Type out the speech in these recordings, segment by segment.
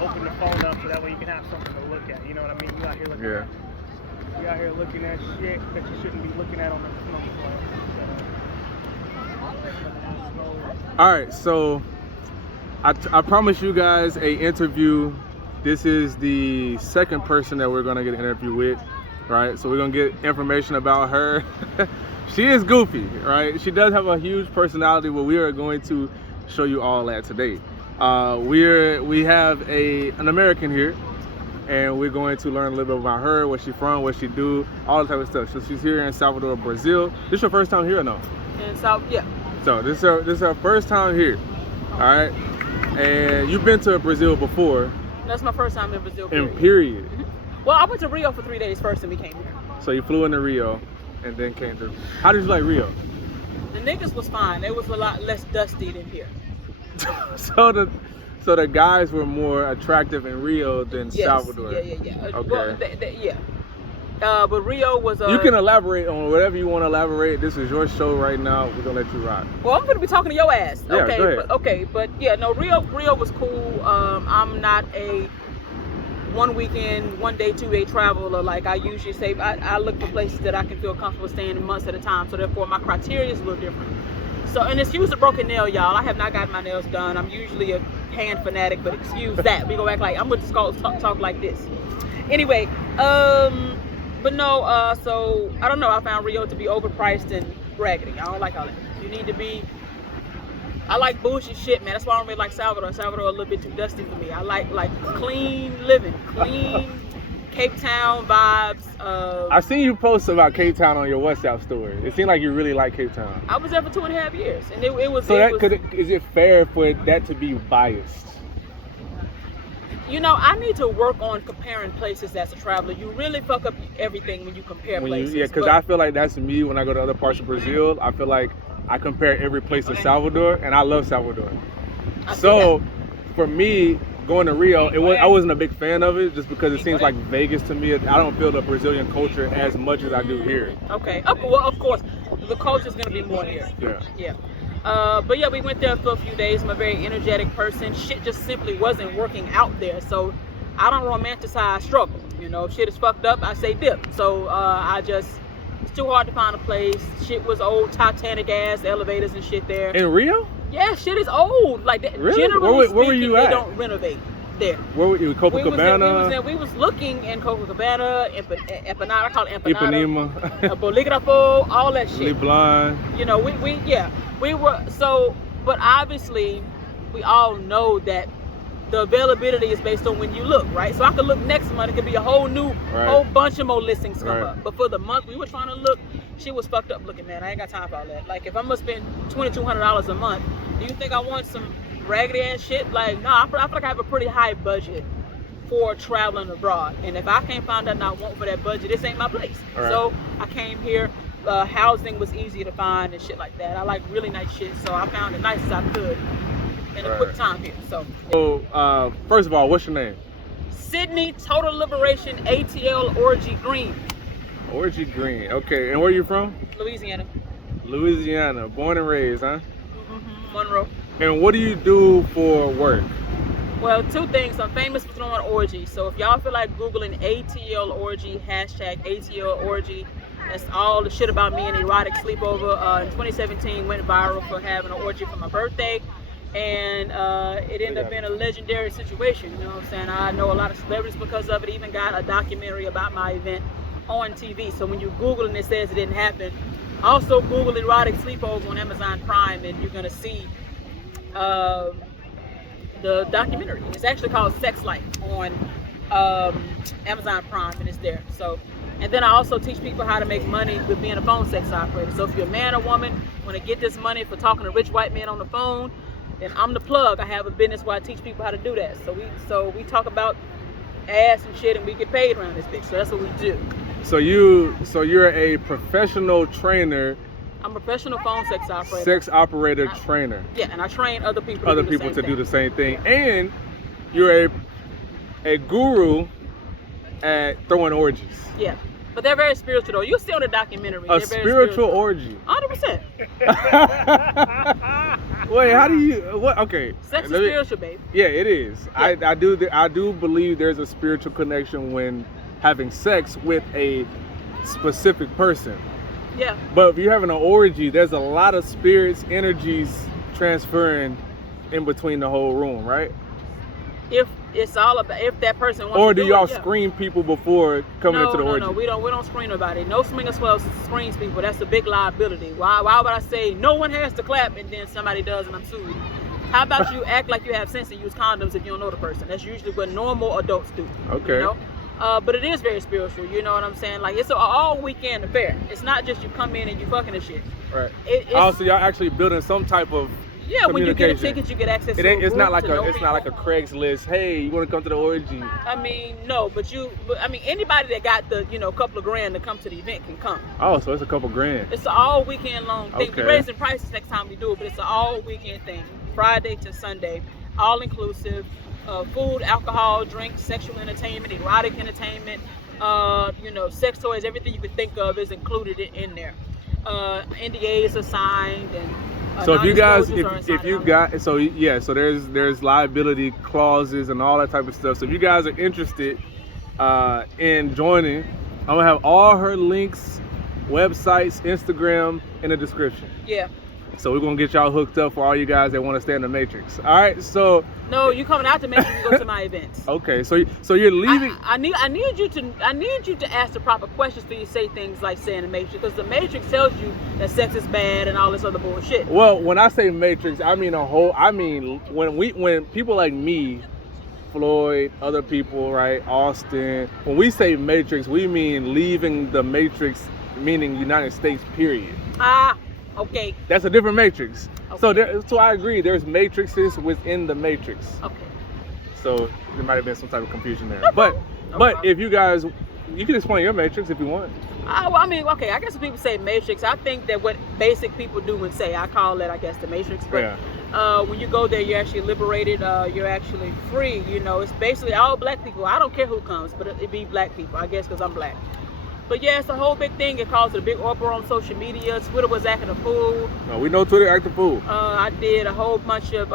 open the phone up so that way you can have something to look at. You know what I mean? You out here looking at, you out here looking at shit that you shouldn't be looking at on the phone. All right, so I promised you guys a interview. This is the second person that we're gonna get an interview with, right? So we're gonna get information about her. She is goofy, right? She does have a huge personality, but we are going to show you all that today. We have an American here, and we're going to learn a little bit about her, where she's from, what she do, all that type of stuff. So she's here in Salvador, Brazil. This is your first time here or no? Yeah. So this is her first time here, all right? And you've been to Brazil before. That's my first time in Brazil. Period. Well, I went to Rio for 3 days first, and we came here. So you flew into Rio, and then came to. How did you like Rio? The niggas was fine. They was a lot less dusty than here. So the guys were more attractive in Rio than Salvador. Yeah. Okay. Well, but Rio was. You can elaborate on whatever you want to elaborate. This is your show right now. We're gonna let you rock. Well, I'm gonna be talking to your ass. Yeah, okay. go ahead. But yeah, no, Rio was cool. I'm not a 1 weekend, 1 day, 2 day traveler. Like I usually say, I look for places that I can feel comfortable staying in months at a time. So therefore, my criteria is a little different. So, and excuse the broken nail, y'all. I have not gotten my nails done. I'm usually a hand fanatic, but excuse that. We go back like I'm gonna just talk like this. Anyway, but no. So I don't know. I found Rio to be overpriced and raggedy. I don't like all that. You need to be. I like bullshit shit, man. That's why I don't really like Salvador. Salvador a little bit too dusty for me. I like clean living, clean Cape Town vibes. I seen you post about Cape Town on your WhatsApp story. It seemed like you really like Cape Town. I was there for 2.5 years, and it was. So is it fair for that to be biased? You know, I need to work on comparing places as a traveler. You really fuck up everything when you compare places. Because I feel like that's me when I go to other parts of Brazil. I feel like I compare every place to Salvador, and I love Salvador. So for me, going to Rio, I wasn't a big fan of it just because it seems like Vegas to me. I don't feel the Brazilian culture as much as I do here. Okay. Well, of course, the culture's going to be more here. Yeah. But yeah, we went there for a few days. I'm a very energetic person. Shit just simply wasn't working out there. So I don't romanticize struggle. You know, if shit is fucked up, I say dip. So it's too hard to find a place. Shit was old Titanic ass elevators and shit there. In Rio? Yeah, shit is old. Like that. Really? Generally Where were you at? They don't renovate there. Where were you? Copacabana? We was looking in Copacabana, Empanada, I call it Empanada. Ipanema. Bolígrafo, all that shit. Leblon. You know, we were so, but obviously we all know that the availability is based on when you look, right? So I could look next month, it could be a whole bunch of more listings come up. But for the month we were trying to look, shit was fucked up looking, man. I ain't got time for all that. Like if I'm gonna spend $2,200 a month, do you think I want some raggedy ass shit? Like, no, I feel like I have a pretty high budget for traveling abroad. And if I can't find nothing I want for that budget, this ain't my place. So I came here. Housing was easy to find and shit like that. I like really nice shit, so I found the nicest I could in a quick time here. So first of all, what's your name? Sydney Total Liberation ATL Orgy Green. Orgy Green. Okay, and where are you from? Louisiana. Louisiana, born and raised, huh? Monroe. And what do you do for work? Well, two things. I'm famous for throwing orgies. So if y'all feel like Googling ATL Orgy, hashtag ATL Orgy, that's all the shit about me and erotic sleepover. In 2017, went viral for having an orgy for my birthday. And it ended up being a legendary situation. You know what I'm saying? I know a lot of celebrities because of it. Even got a documentary about my event on TV. So when you Google and it says it didn't happen, also Google erotic sleepover on Amazon Prime, and you're gonna see the documentary. It's actually called Sex Life on Amazon Prime, and it's there. So, and then I also teach people how to make money with being a phone sex operator. So if you're a man or woman, want to get this money for talking to rich white men on the phone, then I'm the plug. I have a business where I teach people how to do that. So we talk about ass and shit, and we get paid around this bitch. So that's what we do. So you're a professional trainer. I'm a professional phone sex operator. Sex operator trainer. Yeah, and I train other people. To do the same thing. And you're a guru at throwing orgies. Yeah, but they're very spiritual though. You'll see on the documentary. A spiritual orgy. 100%. Wait, how do you? What? Okay. Sex is spiritual, baby. Yeah, it is. Yeah. I do believe there's a spiritual connection when having sex with a specific person. Yeah. But if you're having an orgy, there's a lot of spirits, energies transferring in between the whole room, right? If it's all about if that person wants Or to do do y'all it, yeah. screen people before coming into the orgy? No, we don't screen nobody. No swinger swell screens people. That's a big liability. Why would I say no one has to clap and then somebody does and I'm sued? How about you act like you have sense and use condoms if you don't know the person? That's usually what normal adults do. Okay. You know? But it is very spiritual, you know what I'm saying? Like, it's an all weekend affair. It's not just you come in and you fucking and shit. Right. It's, so y'all actually building some type of yeah, when you get a ticket, you get access to it's not like a it's not like a Craigslist. Hey, you want to come to the orgy? I mean, no, but anybody that got the couple of grand to come to the event can come. Oh, so it's a couple grand. It's an all weekend long thing. Okay. We're raising prices next time we do it, but it's an all weekend thing. Friday to Sunday, all inclusive. Food, alcohol, drinks, sexual entertainment, erotic entertainment, sex toys, everything you could think of is included in there. NDAs are signed and so if you guys, if you got, so yeah, so there's liability clauses and all that type of stuff. So if you guys are interested in joining, I'm gonna have all her links, websites, Instagram in the description. Yeah. So we're gonna get y'all hooked up for all you guys that want to stay in the Matrix. All right, so no, you coming out to Matrix, you go to my events. Okay, so you're leaving. I need you to ask the proper questions before you say things like saying the Matrix, because the Matrix tells you that sex is bad and all this other bullshit. Well, when I say Matrix, I mean when people like me, Floyd, other people, right, Austin, when we say Matrix, we mean leaving the Matrix, meaning United States, period. Okay. That's a different Matrix. Okay. So I agree. There's matrices within the Matrix. Okay. So there might have been some type of confusion there. No but problem. If you guys, you can explain your Matrix if you want. Well, I mean, okay. I guess when people say Matrix, I think that what basic people do and say, I call it, I guess, the Matrix. But yeah. When you go there, you're actually liberated. You're actually free. You know, it's basically all black people. I don't care who comes, but it be black people, I guess, because I'm black. But yeah, it's a whole big thing. It caused a big uproar on social media. Twitter was acting a fool. No, we know Twitter acting a fool. I did a whole bunch of,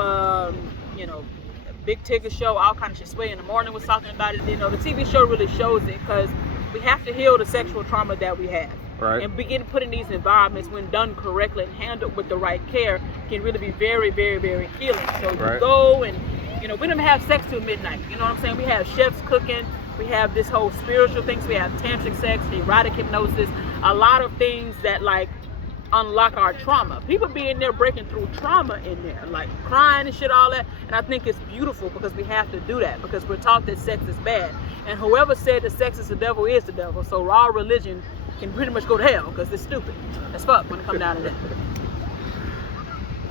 big ticket show, all kind of shit. Sway in the Morning was talking about it. You know, the TV show really shows it because we have to heal the sexual trauma that we have. Right. And begin put in these environments, when done correctly and handled with the right care, can really be very, very, very healing. So you go and, we don't have sex till midnight. You know what I'm saying? We have chefs cooking. We have this whole spiritual things. We have tantric sex, erotic hypnosis, a lot of things that like unlock our trauma. People be in there breaking through trauma in there, like crying and shit, all that. And I think it's beautiful because we have to do that because we're taught that sex is bad. And whoever said that sex is the devil is the devil. So our religion can pretty much go to hell because it's stupid as fuck when it comes down to that.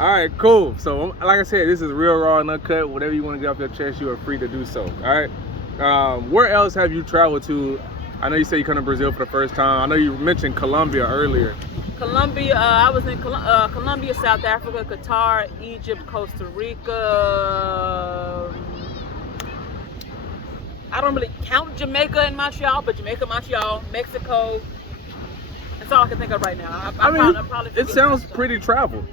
All right, cool. So like I said, this is real, raw, and uncut. Whatever you want to get off your chest, you are free to do so. All right. Where else have you traveled to? I know you said you come to Brazil for the first time. I know you mentioned Colombia earlier. Colombia, I was in Colombia, South Africa, Qatar, Egypt, Costa Rica. I don't really count Jamaica and Montreal, but Jamaica, Montreal, Mexico. That's all I can think of right now. I'm probably it sounds pretty traveled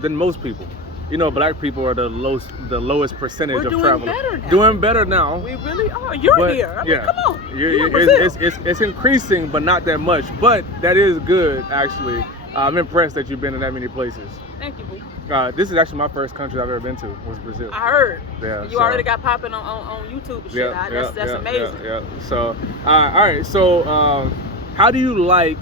than most people. You know, black people are the lowest percentage of travel. Doing better now. We really are. You're here. I mean, come on. It's increasing, but not that much. But that is good, actually. I'm impressed that you've been in that many places. Thank you, boo. This is actually my first country I've ever been to, was Brazil. I heard. Yeah. You already got popping on YouTube and shit. That's amazing. Yeah. So, all right. So, how do you like?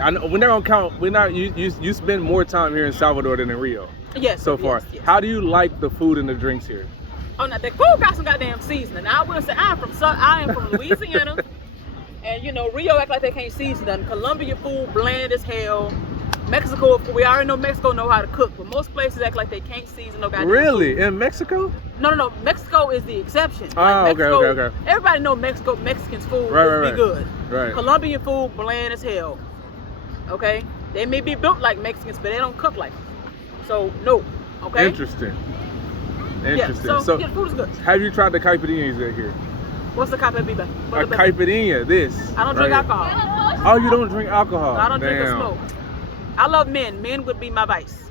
I know we're not gonna count. We're not. You spend more time here in Salvador than in Rio. Yes. So far. Yes. How do you like the food and the drinks here? Oh, now the food got some goddamn seasoning. I will say I am from Louisiana, and Rio act like they can't season nothing. Colombia food bland as hell. Mexico, we already know Mexico know how to cook, but most places act like they can't season no goddamn Really? food. In Mexico? No. Mexico is the exception. Okay. Everybody know Mexicans food be good. Right. Colombian food bland as hell. Okay? They may be built like Mexicans, but they don't cook like them. So, no. Okay? Interesting. Yeah, so food is good. Have you tried the caipirinhas here? What's the caipirinha? A caipirinha, this. I don't drink alcohol. Oh, you don't drink alcohol? I don't drink or smoke. I love men. Men would be my vice.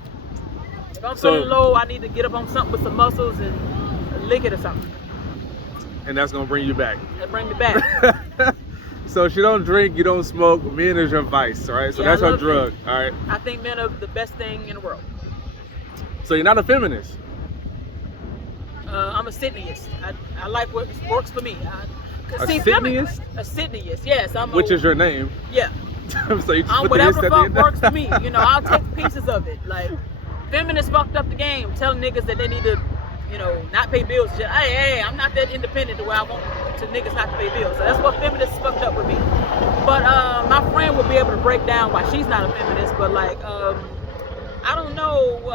If I'm feeling low, I need to get up on something with some muscles and lick it or something. And that's gonna bring you back. That bring me back. So she don't drink, you don't smoke. Men is your vice, all right? So that's her drug, all right? I think men are the best thing in the world. So you're not a feminist? I'm a Sydneyist. I like what works for me. A Sydneyist? A Sydneyist, yes. Which is your name? Yeah. So you just put whatever the the fuck end? works for me. You know, I'll take pieces of it. Like, feminists fucked up the game, telling niggas that they need to, you know, not pay bills. Just, hey, I'm not that independent the way I want to niggas not to pay bills. So that's what feminists fucked up with me. But my friend will be able to break down why she's not a feminist. But like, I don't know.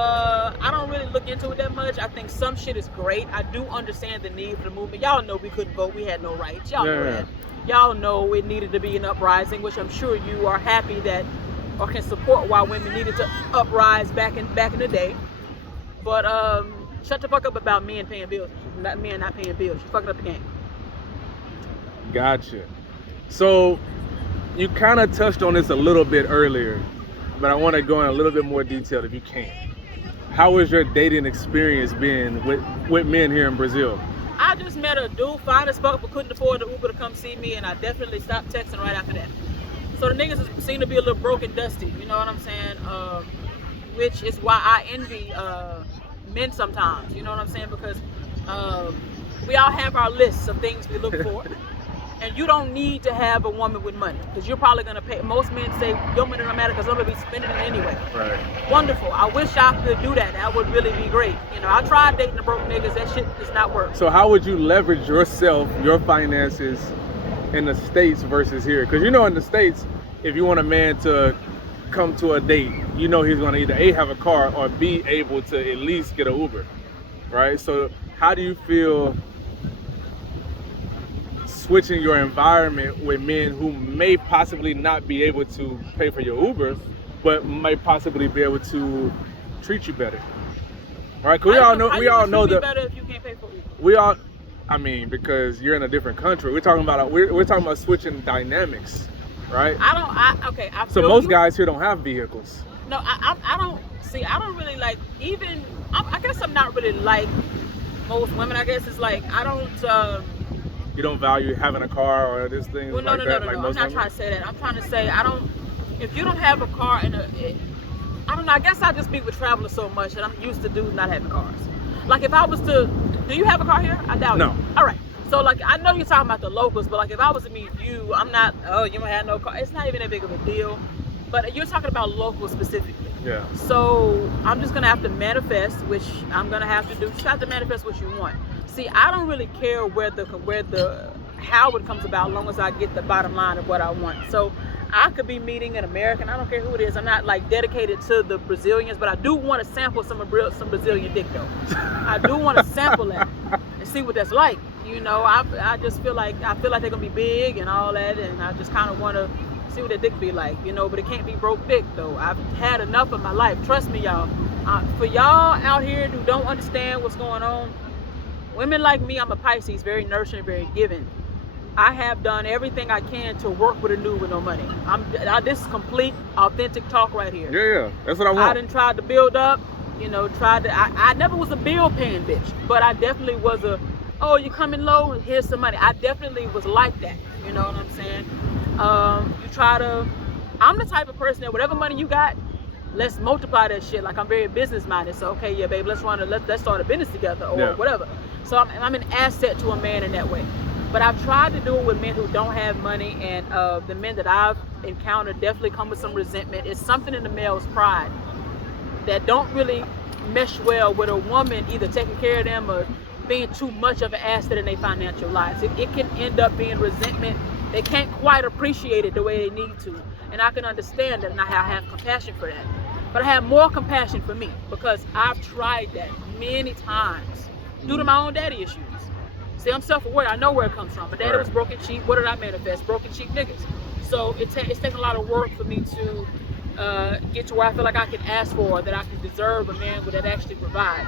I don't really look into it that much. I think some shit is great. I do understand the need for the movement. Y'all know we couldn't vote. We had no rights. Y'all know that. Y'all know it needed to be an uprising, which I'm sure you are happy that or can support why women needed to uprise back in the day. But shut the fuck up about men paying bills. Men not paying bills. You fucking up the game. Gotcha. So you kind of touched on this a little bit earlier, but I want to go in a little bit more detail if you can. How has your dating experience been with men here in Brazil? I just met a dude, fine as fuck, but couldn't afford the Uber to come see me, and I definitely stopped texting right after that. So the niggas seem to be a little broke and dusty, you know what I'm saying? Which is why I envy men sometimes, you know what I'm saying? Because we all have our lists of things we look for. And you don't need to have a woman with money, because you're probably going to pay. Most men say, your money don't matter because I'm going to be spending it anyway. Right. Wonderful. I wish I could do that. That would really be great. You know, I tried dating the broke niggas. That shit does not work. So how would you leverage yourself, your finances in the States versus here? Because you know in the States, if you want a man to come to a date, you know he's going to either A, have a car, or B, able to at least get an Uber, right? So how do you feel switching your environment with men who may possibly not be able to pay for your Uber, but might possibly be able to treat you better? All right, 'cause we all know that. Better if you can't pay for Uber. We all, I mean, because you're in a different country. We're talking about switching dynamics, right? So most guys here don't have vehicles. No, I don't see. I don't really like even. I guess I'm not really like most women. I guess it's like I don't. You don't value having a car or this thing well, no, like that? No. Like I'm most not women? trying to say that. I'm trying to say if you don't have a car I don't know, I guess I just be with travelers so much that I'm used to dudes not having cars. Like if I was to, do you have a car here? I doubt it. No. All right. So like, I know you're talking about the locals, but like if I was to meet you, I'm not, oh, you don't have no car. It's not even that big of a deal. But you're talking about locals specifically. Yeah. So I'm just gonna have to manifest, which I'm gonna have to do. Just have to manifest what you want. See, I don't really care how it comes about, as long as I get the bottom line of what I want. So I could be meeting an American. I don't care who it is. I'm not like dedicated to the Brazilians, but I do want to sample some Brazilian dick though. I do want to sample that and see what that's like. You know, I just feel like they're gonna be big and all that, and I just kind of want to see what that dick be like, you know. But it can't be broke dick though. I've had enough of my life. Trust me, y'all. For y'all out here who don't understand what's going on, women like me, I'm a Pisces, very nurturing, very giving. I have done everything I can to work with a dude with no money. This is complete, authentic talk right here. Yeah, that's what I want. I done tried to build up, you know, I never was a bill paying bitch, but I definitely was oh, you coming low? Here's some money. I definitely was like that, you know what I'm saying? I'm the type of person that whatever money you got, let's multiply that shit. Like I'm very business minded. So okay, yeah, babe, let's start a business together or whatever. So I'm an asset to a man in that way. But I've tried to do it with men who don't have money, and the men that I've encountered definitely come with some resentment. It's something in the male's pride that don't really mesh well with a woman either taking care of them or being too much of an asset in their financial lives. It can end up being resentment. They can't quite appreciate it the way they need to. And I can understand that, and I have compassion for that. But I have more compassion for me because I've tried that many times due to my own daddy issues. See, I'm self-aware. I know where it comes from. My daddy was broke and cheap. What did I manifest? Broke and cheap niggas. So it's taken a lot of work for me to get to where I feel like I can ask for, that I can deserve a man that actually provide.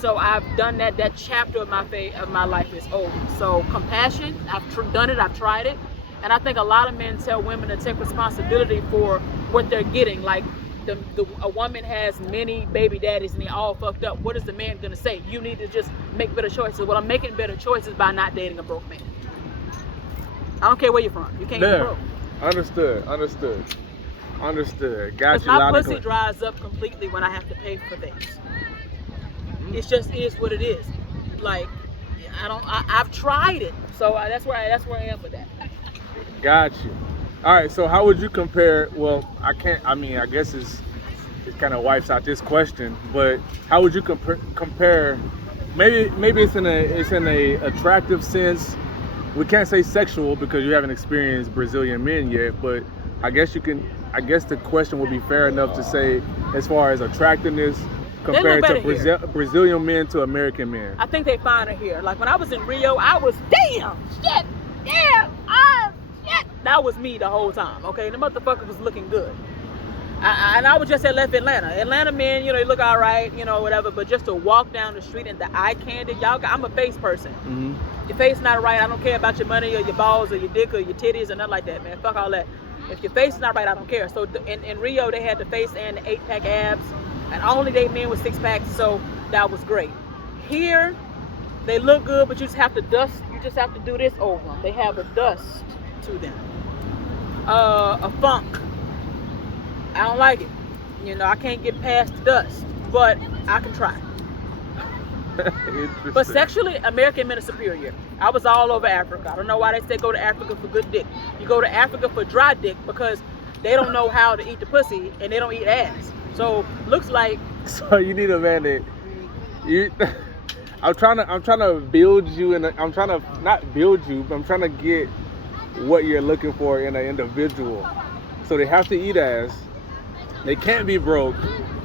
So I've done that. That chapter of my life is over. So compassion, I've done it. I've tried it. And I think a lot of men tell women to take responsibility for what they're getting. Like a woman has many baby daddies and they all fucked up, what is the man gonna say? You need to just make better choices. Well, I'm making better choices by not dating a broke man. I don't care where you're from. You can't get broke. Understood. Got you. My pussy dries up completely when I have to pay for things. It just is what it is. Like, I've tried it, so that's where I am with that. Got you. All right. So how would you compare? Well, I guess it kind of wipes out this question. But how would you compare? Maybe it's in a attractive sense. We can't say sexual because you haven't experienced Brazilian men yet. But I guess you can. I guess the question would be fair enough to say, as far as attractiveness, compared to Brazilian men to American men. I think they finer here. Like when I was in Rio, I was shit. That was me the whole time. Okay, the motherfucker was looking good. And I was just left Atlanta. Atlanta men, you know, they look all right, you know, whatever. But just to walk down the street and the eye candy, I'm a face person. Mm-hmm. Your face not right, I don't care about your money or your balls or your dick or your titties or nothing like that, man. Fuck all that. If your face is not right, I don't care. So in Rio, they had the face and the 8-pack abs, and I only date men with 6-packs, so that was great. Here, they look good, but you just have to dust. You just have to do this over them. They have a dust to them, a funk. I don't like it. You know, I can't get past the dust, but I can try. But sexually, American men are superior. I was all over Africa. I don't know why they say go to Africa for good dick. You go to Africa for dry dick because they don't know how to eat the pussy and they don't eat ass. So looks like. So you need a man that you. I'm trying to build you, and I'm trying to not build you, but I'm trying to get what you're looking for in an individual. So they have to eat ass. They can't be broke.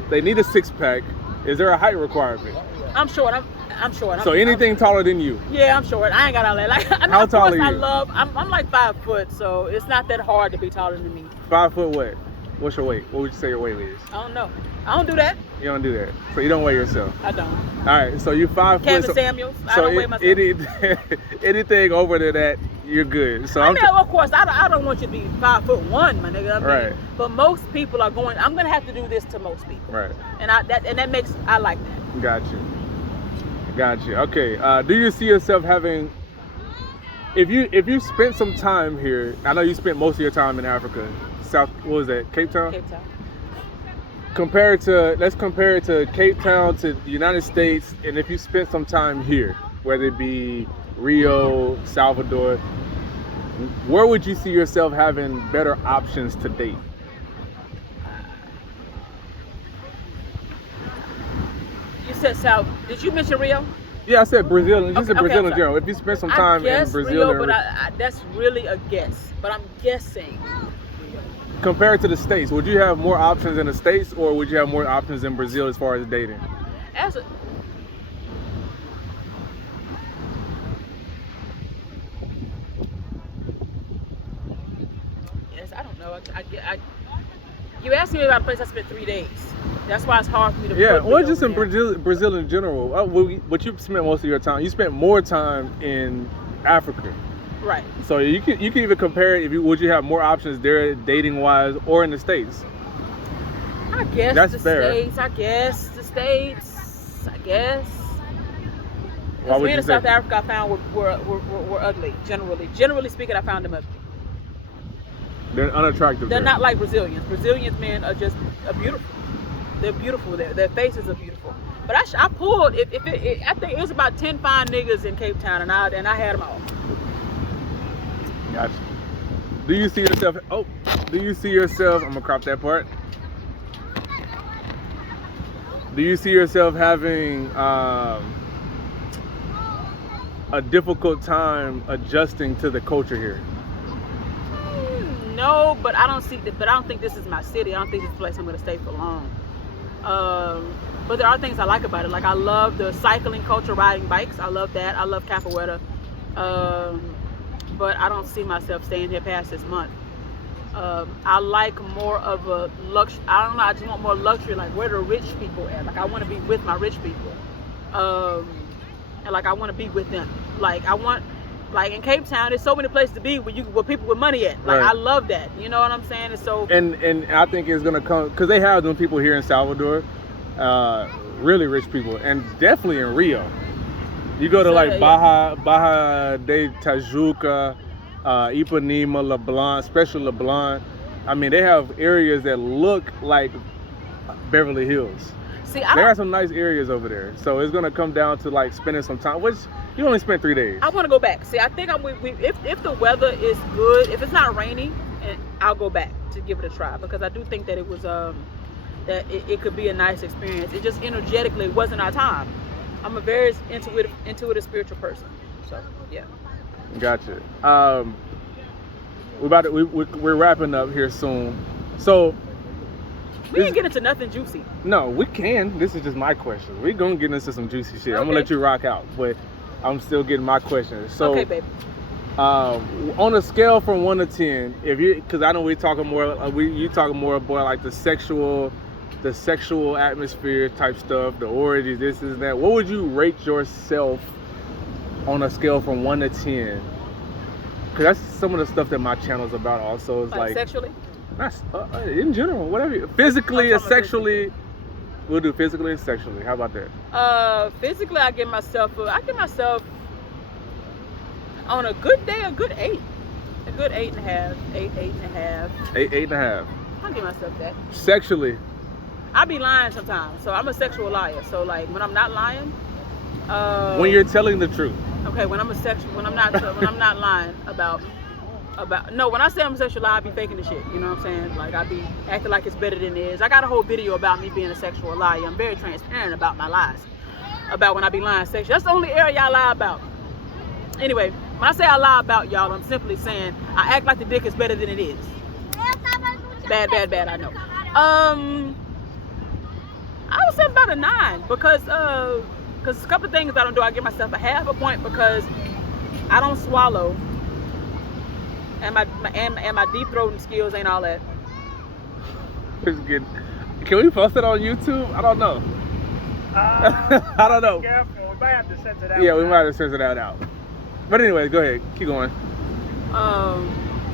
They need a 6-pack. Is there a height requirement? I'm short. I'm short. So anything taller than you? Yeah, I'm short. I ain't got all that. Like, how tall are you? I'm like 5 foot, so it's not that hard to be taller than me. 5 foot what? What's your weight? What would you say your weight is? I don't know. I don't do that. You don't do that. So you don't weigh yourself? I don't. All right. So you 5 Kevin foot. Samuels. I don't weigh myself. Anything over to that, you're good. So of course, I don't want you to be 5'1", my nigga. I mean, right. But most people are going. I'm gonna have to do this to most people. Right. And that makes I like that. Got you. Okay. Do you see yourself having? If you spent some time here, I know you spent most of your time in Africa. What was that? Cape Town. Cape Town. Let's compare it to Cape Town to the United States, and if you spent some time here, whether it be Rio, Salvador, where would you see yourself having better options to date? You said South. Did you mention Rio? Yeah, I said Brazil. You said Brazil in general. If you spent some time in Brazil, Rio, but that's really a guess. But I'm guessing. Compared to the States, would you have more options in the States, or would you have more options in Brazil as far as dating? Yes, I don't know. You asked me about a place I spent 3 days. That's why it's hard for me to. Yeah, well, just in Brazil in general. But you spent most of your time. You spent more time in Africa. Right. So you can even compare it. Would you have more options there, dating wise, or in the States? I guess that's the fair. States. I guess the States. I guess. Why would men you in say? South Africa I found were ugly. Generally speaking, I found them ugly. They're unattractive. They're not like Brazilians. Brazilians men are just beautiful. They're beautiful. Their faces are beautiful. But I pulled. I think it was about 10 fine niggas in Cape Town, and I had them all. Gotcha. Do you see yourself? I'm gonna crop that part. Do you see yourself having a difficult time adjusting to the culture here? No, but I don't think this is my city. I don't think this is a place I'm gonna stay for long. But there are things I like about it. Like I love the cycling culture, riding bikes. I love that. I love capoeira. But I don't see myself staying here past this month. I like more of a luxury. I don't know. I just want more luxury. Like where the rich people at. Like I want to be with my rich people, and like I want to be with them. Like I want Like in Cape Town, there's so many places to be where people with money at. Like Right. I love that. You know what I'm saying? And so And I think it's gonna come because they have them people here in Salvador, really rich people, and definitely in Rio. You go to So, like yeah. Baja de Tajuca, Ipanema, LeBlanc, Special LeBlanc. I mean, they have areas that look like Beverly Hills. see, There are some nice areas over there, so it's gonna come down to like spending some time. Which you only spent 3 days. I want to go back. See, I think if the weather is good, if it's not rainy, and I'll go back to give it a try because I do think that it was that it could be a nice experience. It just energetically wasn't our time. I'm a very intuitive spiritual person. So yeah. Gotcha. We're wrapping up here soon. So We didn't get into nothing juicy. no, we can. This is just my question. We're gonna get into some juicy shit. I'm gonna Okay. let you rock out, but I'm still getting my questions. So Okay, baby. on a scale from 1 to 10, if you, because I know we talking more, you talking more about like the sexual atmosphere type stuff, the orgies, this is that. What would you rate yourself on a scale from 1 to 10? Because that's some of the stuff that my channel is about. Also, is like Sexually. not in general, whatever. Physically I'm and talking about sexually. We'll do physically and sexually. How about that? Physically, I give myself on a good day a good 8, a good 8.5, 8.5. 8.5. I'll give myself that. Sexually. I be lying sometimes, so I'm a sexual liar. So like when I'm not lying, When you're telling the truth. okay, when I'm not lying about no, when I say I'm a sexual liar, I be faking the shit. You know what I'm saying? Like I be acting like it's better than it is. I got a whole video about me being a sexual liar. I'm very transparent about my lies, about when I be lying sexually. That's the only area I lie about. Anyway, when I say I lie about y'all, I'm simply saying I act like the dick is better than it is. Bad, I know. I would say about a 9 because a couple of things I don't do. I give myself a half a point because I don't swallow, and my deep throating skills ain't all that. It's good. Can we post it on YouTube? I don't know. I don't know. Careful, we might have to censor that. Yeah, we one might have censored that out. But anyway, go ahead. Keep going.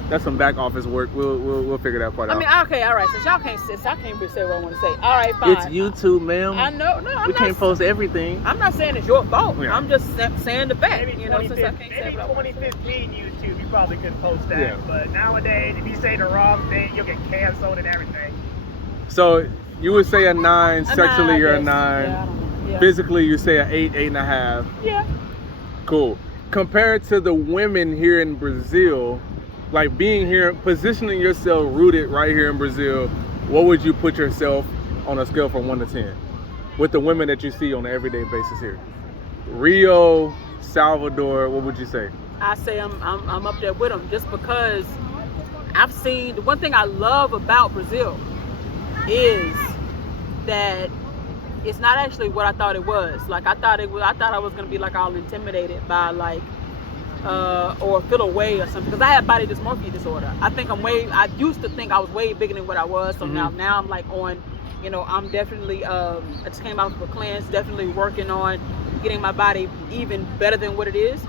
That's some back office work. We'll figure that part out. I mean, okay, all right. Since I can't really say what I want to say. All right, fine. It's YouTube, ma'am. I know. No, we can't post everything. I'm not saying it's your fault. Yeah. I'm just saying the fact. Maybe You know, since I can't say maybe what I want to say. 2015 YouTube, you probably could post that. Yeah. But nowadays, if you say the wrong thing, you'll get canceled and everything. So you would say a 9. Sexually, you're a 9. Yeah, I don't know. Yeah. Physically, you say an 8, 8.5. Yeah. Cool. Compared to the women here in Brazil, like being here, positioning yourself rooted right here in Brazil, what would you put yourself on a scale from 1 to 10 with the women that you see on an everyday basis here? Rio, Salvador, what would you say? I say I'm up there with them just because I've seen, the one thing I love about Brazil is that it's not actually what I thought it was. Like I thought I was gonna be like all intimidated by like or feel away or something because I have body dysmorphia disorder. I used to think I was way bigger than what I was. So now I'm like on, you know, I'm definitely I just came out with a cleanse, definitely working on getting my body even better than what it is.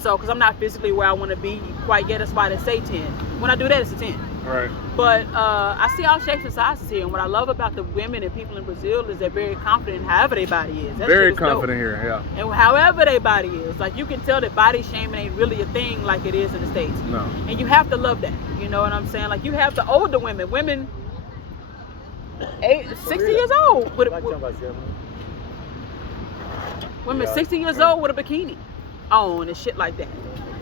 So because I'm not physically where I want to be quite yet, that's why they say 10. When I do that, it's a 10. All right. But I see all shapes and sizes here, and what I love about the women and people in Brazil is they're very confident in however their body is. That Very shit is dope. confident here, yeah. And however their body is, like you can tell that body shaming ain't really a thing like it is in the States. No. And you have to love that. You know what I'm saying? Like you have the older women 60 years old women 60 years old with a bikini on and shit like that.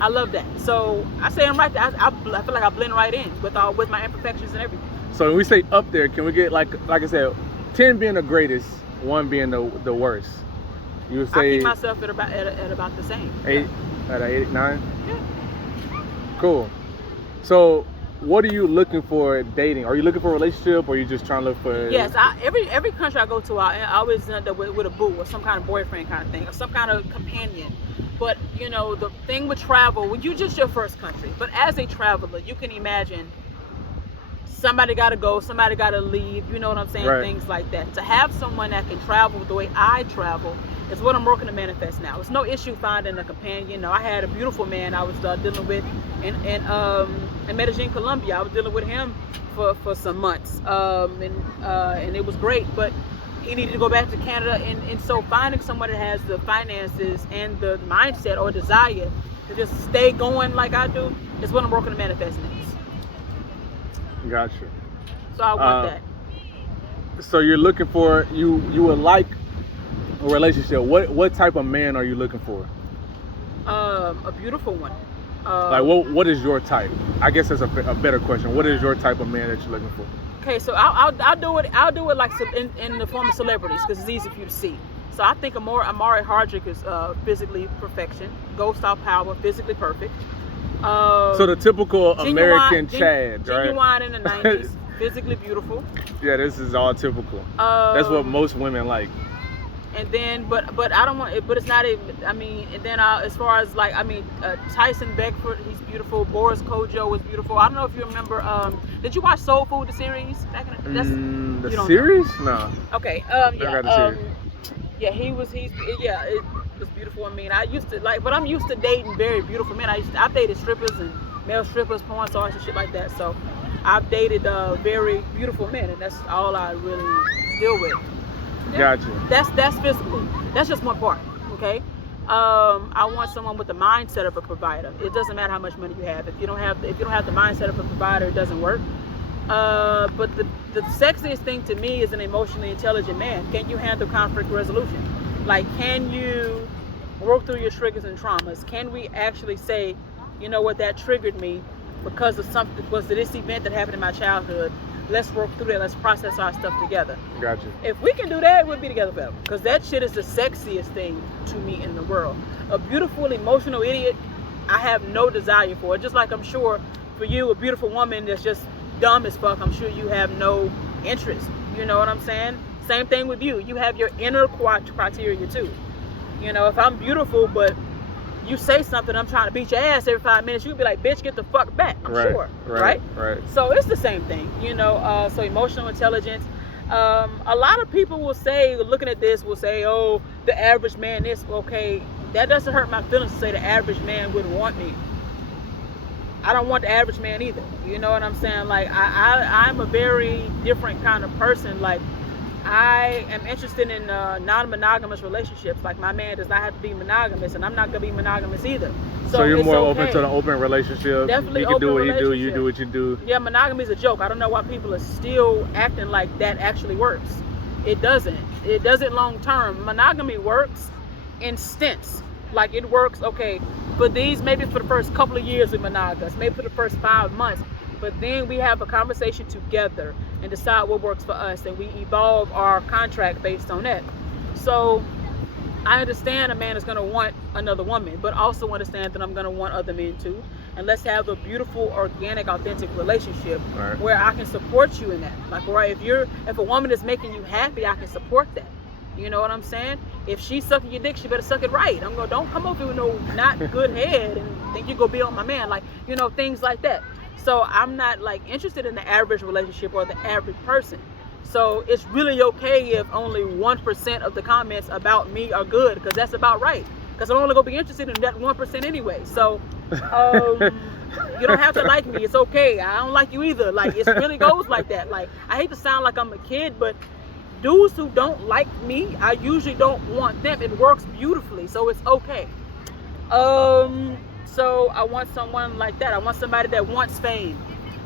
I love that. So I say I'm right there. I feel like I blend right in with my imperfections and everything. So when we say up there, can we get like I said, 10 being the greatest, 1 being the worst? You would say I keep myself at about the same. 8, at 8, 9? Yeah. Cool. So what are you looking for dating? Are you looking for a relationship or are you just trying to look for? Yes, every country I go to, I always end up with a boo or some kind of boyfriend kind of thing or some kind of companion. But you know, the thing with travel, when you just your first country, but as a traveler, you can imagine somebody got to go, somebody got to leave. You know what I'm saying? Right. Things like that. To have someone that can travel the way I travel It's what I'm working to manifest now. It's no issue finding a companion. I had a beautiful man I was dealing with in Medellin, Colombia. I was dealing with him for some months, and it was great. But he needed to go back to Canada, and so finding someone that has the finances and the mindset or desire to just stay going like I do is what I'm working to manifest next. Gotcha. So I want that. So you're looking for, you would like a relationship. What type of man are you looking for? A beautiful one. Like what is your type? I guess that's a better question. What is your type of man that you're looking for? Okay, so I'll do it like in the form of celebrities because it's easy for you to see. So I think Amari Hardrick is physically perfection, ghost style power, physically perfect. So the typical American Chad, right? Genuine in the 90s, physically beautiful. Yeah, this is all typical. That's what most women like. And then, but I don't want it. But it's not even. I mean, and then as far as like, I mean, Tyson Beckford, he's beautiful. Boris Kojo was beautiful. I don't know if you remember. Did you watch Soul Food, the series? Back in the series? No. Okay. Yeah. It was beautiful. I mean, I used to like, but I'm used to dating very beautiful men. I've dated strippers and male strippers, porn stars and shit like that. So I've dated very beautiful men, and that's all I really deal with. Yeah. Gotcha. That's physical. That's just one part. Okay. I want someone with the mindset of a provider. It doesn't matter how much money you have. If you don't have the mindset of a provider, it doesn't work. But the sexiest thing to me is an emotionally intelligent man. Can you handle conflict resolution? Like, can you work through your triggers and traumas? Can we actually say, you know what, that triggered me because of something, was this event that happened in my childhood? Let's work through that. Let's process our stuff together. Gotcha. If we can do that, we'll be together forever. Because that shit is the sexiest thing to me in the world. A beautiful, emotional idiot, I have no desire for it. Just like I'm sure for you, a beautiful woman that's just dumb as fuck, I'm sure you have no interest. You know what I'm saying? Same thing with you. You have your inner criteria too. You know, if I'm beautiful, but you say something, I'm trying to beat your ass every 5 minutes, you'd be like, bitch, get the fuck back. I'm sure. Right? So it's the same thing, you know. So emotional intelligence. A lot of people will say, looking at this, will say, oh, the average man is okay. That doesn't hurt my feelings to say the average man wouldn't want me. I don't want the average man either. You know what I'm saying? Like, I'm a very different kind of person. Like, I am interested in non-monogamous relationships. Like, my man does not have to be monogamous, and I'm not gonna be monogamous either. So you're more open to the open relationship. Definitely, you can do what you do. You do what you do. Yeah, monogamy is a joke. I don't know why people are still acting like that actually works. It doesn't. It doesn't long term. Monogamy works in stints. Like, it works, okay, for these, maybe for the first couple of years with monogamous, maybe for the first 5 months. But then we have a conversation together and decide what works for us, and we evolve our contract based on that. So I understand a man is going to want another woman, but also understand that I'm going to want other men too. And let's have a beautiful, organic, authentic relationship where I can support you in that. Like, right, if a woman is making you happy, I can support that. You know what I'm saying? If she's sucking your dick, she better suck it right. Don't come over with no not good head and think you're going to be on my man. Like, you know, things like that. So I'm not like interested in the average relationship or the average person. So it's really okay if only 1% of the comments about me are good, because that's about right. Because I'm only gonna be interested in that 1% anyway. So you don't have to like me. It's okay. I don't like you either. Like, it really goes like that. Like, I hate to sound like I'm a kid, but dudes who don't like me, I usually don't want them. It works beautifully, so it's okay. So I want someone like that. I want somebody that wants fame.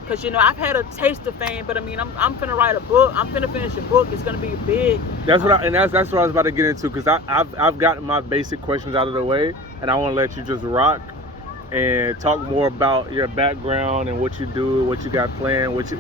Because, you know, I've had a taste of fame, but I mean, I'm finna write a book. I'm finna finish a book. It's gonna be big. That's what that's what I was about to get into, because I've gotten my basic questions out of the way, and I want to let you just rock and talk more about your background and what you do, what you got planned, what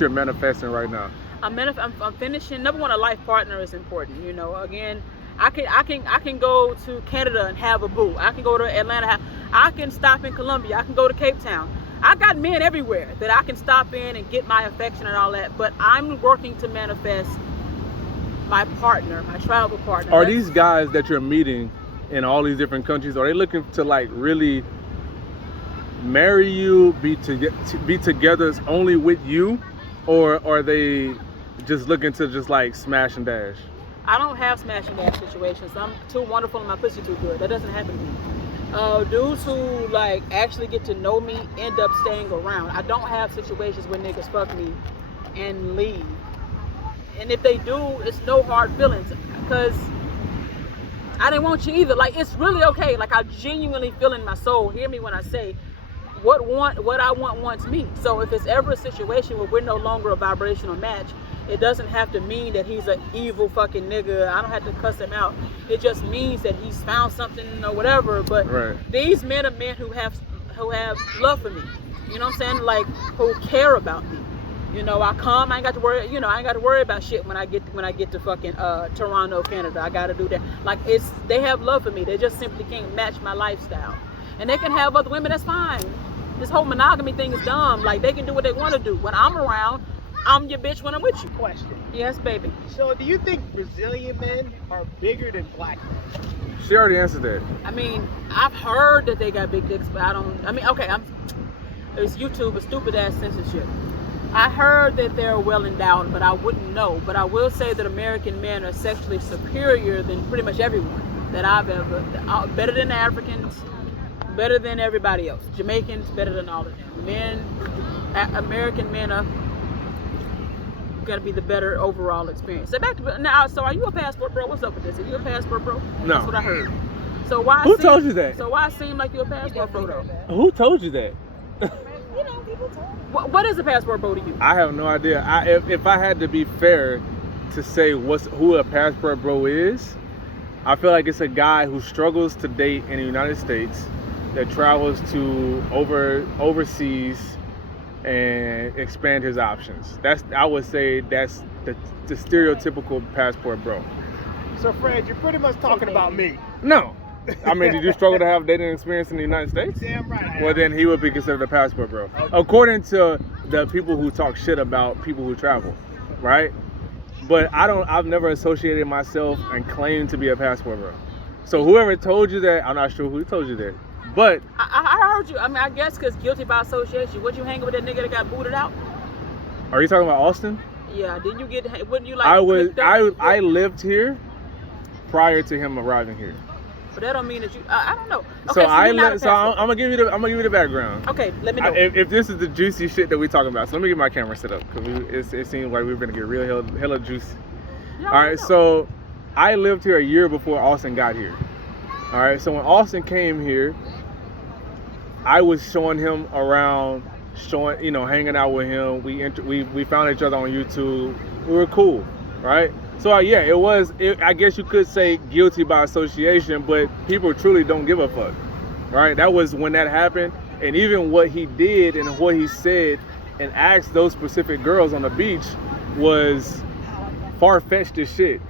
you're manifesting right now. I'm finishing. Number one, a life partner is important. You know, again, I can go to Canada and have a boo. I can go to Atlanta. I can stop in Colombia. I can go to Cape Town. I got men everywhere that I can stop in and get my affection and all that. But I'm working to manifest my partner, my travel partner. Are these guys that you're meeting in all these different countries, are they looking to like really marry you, be together only with you, or are they just looking to just like smash and dash? I don't have smashing gas situations. I'm too wonderful and my pussy too good. That doesn't happen to me. Dudes who like actually get to know me end up staying around. I don't have situations where niggas fuck me and leave. And if they do, it's no hard feelings because I didn't want you either. Like, it's really okay. Like, I genuinely feel in my soul. Hear me when I say what I want wants me. So if it's ever a situation where we're no longer a vibrational match, it doesn't have to mean that he's an evil fucking nigga. I don't have to cuss him out. It just means that he's found something or whatever. But these men are men who have love for me. You know what I'm saying? Like, who care about me. You know, I come, I ain't got to worry, I ain't got to worry about shit when I get to fucking Toronto, Canada. I got to do that. Like, they have love for me. They just simply can't match my lifestyle. And they can have other women, that's fine. This whole monogamy thing is dumb. Like, they can do what they want to do. When I'm around, I'm your bitch when I'm with you. Question. Yes, baby. So, do you think Brazilian men are bigger than black men? She already answered that. I mean, I've heard that they got big dicks, but it's YouTube, a stupid ass censorship. I heard that they're well endowed, but I wouldn't know. But I will say that American men are sexually superior than pretty much everyone that I've ever, better than Africans, better than everybody else. Jamaicans, better than all of them. American men are gonna be the better overall experience. So back to now. So are you a passport bro? What's up with this? Are you a passport bro? No. That's what I heard. So why? Who told you that? So why it seem like you're a passport bro though? Who told you that? You know, people talk. What is a passport bro to you? I have no idea. If I had to be fair to say who a passport bro is, I feel like it's a guy who struggles to date in the United States, that travels to overseas and expand his options. I would say that's the stereotypical passport bro. So Fred, you're pretty much talking about me. No. I mean, did you struggle to have dating experience in the United States? Damn right. Well, then he would be considered a passport bro. According to the people who talk shit about people who travel, right? But I've never associated myself and claimed to be a passport bro. So whoever told you that, I'm not sure who told you that. But I heard you. I mean, I guess because guilty by association. Would you hang with that nigga that got booted out? Are you talking about Austin? Yeah. Didn't you get? Wouldn't you like? I lived here prior to him arriving here. But that don't mean that you. I don't know. So Okay, I'm gonna give you the background. Okay, let me know. If this is the juicy shit that we're talking about, so let me get my camera set up because it seems like we're gonna get real hella juicy. All right, so I lived here a year before Austin got here. All right, so when Austin came here, I was showing him around, hanging out with him. We found each other on YouTube. We were cool, right? So yeah, I guess you could say guilty by association, but people truly don't give a fuck, right? That was when that happened, and even what he did and what he said and asked those specific girls on the beach was far-fetched as shit,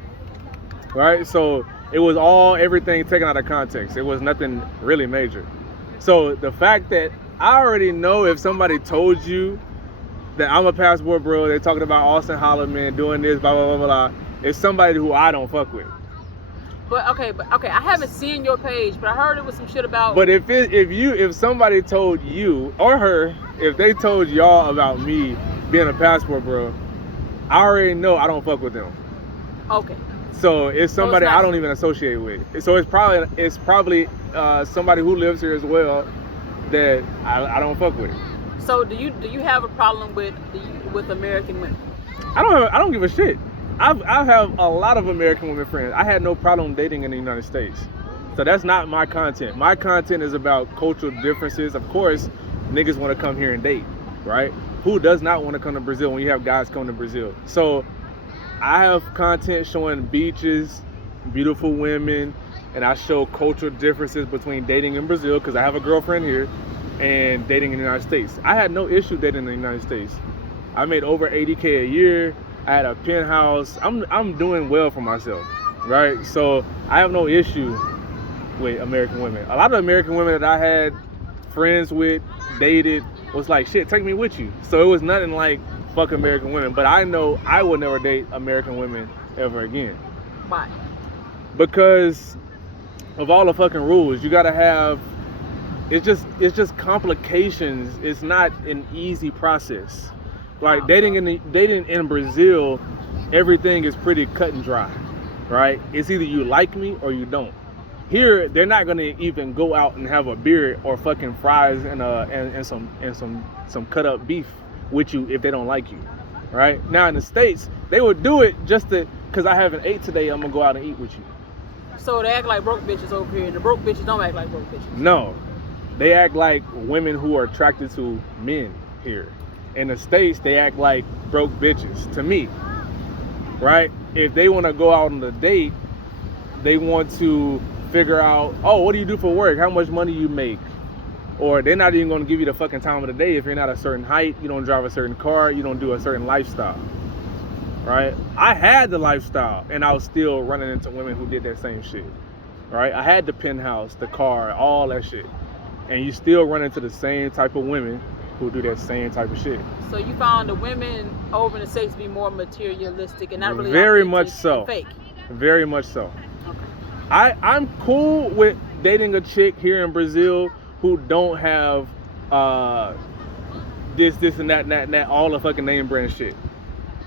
right? So it was everything taken out of context. It was nothing really major. So the fact that I already know if somebody told you that I'm a passport bro, they're talking about Austin Holloman doing this, blah, blah, blah, blah, it's somebody who I don't fuck with. But okay, I haven't seen your page, but I heard it was some shit about. But if somebody told you or her, if they told y'all about me being a passport bro, I already know I don't fuck with them. Okay. So it's somebody I don't even associate with. So it's probably somebody who lives here as well that I don't fuck with. So do you have a problem with American women? I don't give a shit. I have a lot of American women friends. I had no problem dating in the United States. So that's not my content. My content is about cultural differences. Of course, niggas want to come here and date, right? Who does not want to come to Brazil when you have guys come to Brazil? So I have content showing beaches, beautiful women, and I show cultural differences between dating in Brazil, because I have a girlfriend here, and dating in the United States. I had no issue dating in the United States. I made over $80K a year. I had a penthouse. I'm doing well for myself, right? So I have no issue with American women. A lot of American women that I had friends with, dated, was like, shit, take me with you. So it was nothing like fuck American women. But I know I will never date American women ever again. Why? Because of all the fucking rules. You gotta have, it's just complications. It's not an easy process. Like dating in Brazil, everything is pretty cut and dry. right? It's either you like me or you don't. Here, they're not gonna even go out and have a beer or fucking fries and some cut up beef with you if they don't like you, right? Now in the States, they would do it just because I haven't ate today. I'm gonna go out and eat with you. So they act like broke bitches over here, and the broke bitches don't act like broke bitches. No, they act like women who are attracted to men here. In the States, they act like broke bitches to me, right? If they want to go out on a date, they want to figure out, oh, what do you do for work? How much money you make? Or they're not even going to give you the fucking time of the day if you're not a certain height, you don't drive a certain car, you don't do a certain lifestyle, right? I had the lifestyle, and I was still running into women who did that same shit, right? I had the penthouse, the car, all that shit, and you still run into the same type of women who do that same type of shit. So you found the women over in the States be more materialistic and not really very much so. Fake. Very much so. Okay. I'm cool with dating a chick here in Brazil who don't have this and that, all the fucking name brand shit.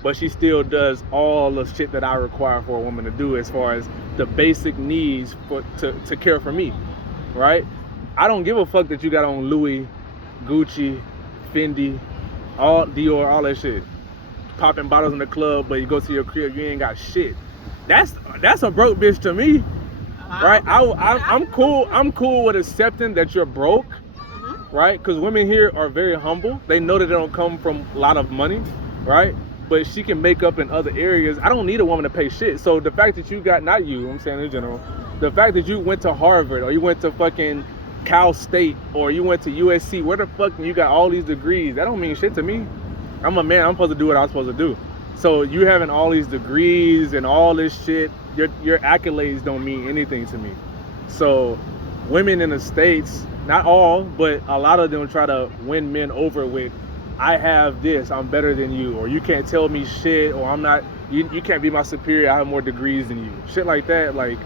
But she still does all the shit that I require for a woman to do as far as the basic needs to care for me, right? I don't give a fuck that you got on Louis, Gucci, Fendi, all Dior, all that shit. Popping bottles in the club, but you go to your crib, you ain't got shit. That's a broke bitch to me, right? I'm cool. I'm cool with accepting that you're broke, right? Because women here are very humble. They know that they don't come from a lot of money, right? But she can make up in other areas. I don't need a woman to pay shit. So the fact that you got, not you, I'm saying in general, the fact that you went to Harvard or you went to fucking Cal State or you went to USC, where the fuck you got all these degrees? That don't mean shit to me. I'm a man, I'm supposed to do what I'm supposed to do. So you having all these degrees and all this shit, your accolades don't mean anything to me. So women in the States, not all, but a lot of them try to win men over with, I have this, I'm better than you, or you can't tell me shit, or I'm not, you can't be my superior, I have more degrees than you. Shit like that, like,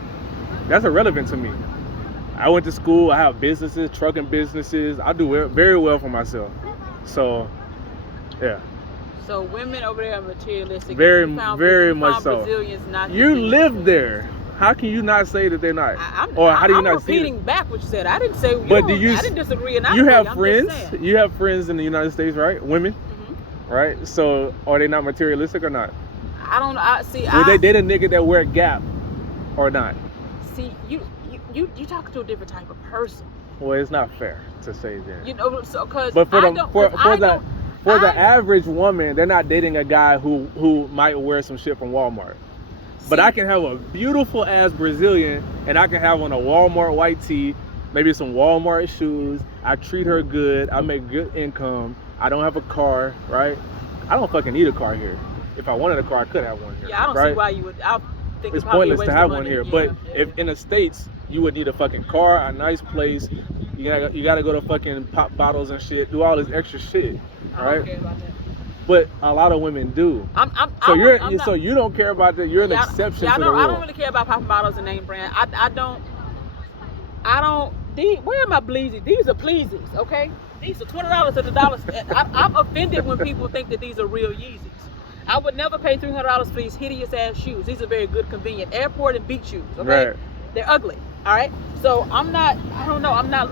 that's irrelevant to me. I went to school, I have businesses, trucking businesses, I do very well for myself. So, yeah. So women over there are materialistic. Very much so. Brazilians not. You live there. How can you not say that they're not? How do you not see it? I'm repeating back what you said. I didn't say. But I didn't disagree. And you have friends. You have friends in the United States, right? Women, right? So are they not materialistic or not? I don't. Would they date a nigga that wear Gap or not? See, you talking to a different type of person. Well, it's not fair to say that. You know, so because for the average woman, they're not dating a guy who might wear some shit from Walmart. But I can have a beautiful ass Brazilian and I can have on a Walmart white tee, maybe some Walmart shoes. I treat her good. I make good income. I don't have a car, right? I don't fucking need a car here. If I wanted a car, I could have one here. Yeah, I don't see why you would. I think it's pointless to have one here. Yeah, but if in the States, you would need a fucking car, a nice place. You gotta go to fucking pop bottles and shit, do all this extra shit, right? I don't care about that. But a lot of women do. So you don't care about that. You're an exception to the rule. I don't really care about popping bottles and name brand. I don't. Where are my bleezies? These are pleasies, okay? These are $20 to the dollar. I'm offended when people think that these are real Yeezys. I would never pay $300 for these hideous ass shoes. These are very good, convenient airport and beach shoes, okay? Right. They're ugly. All right, so I'm not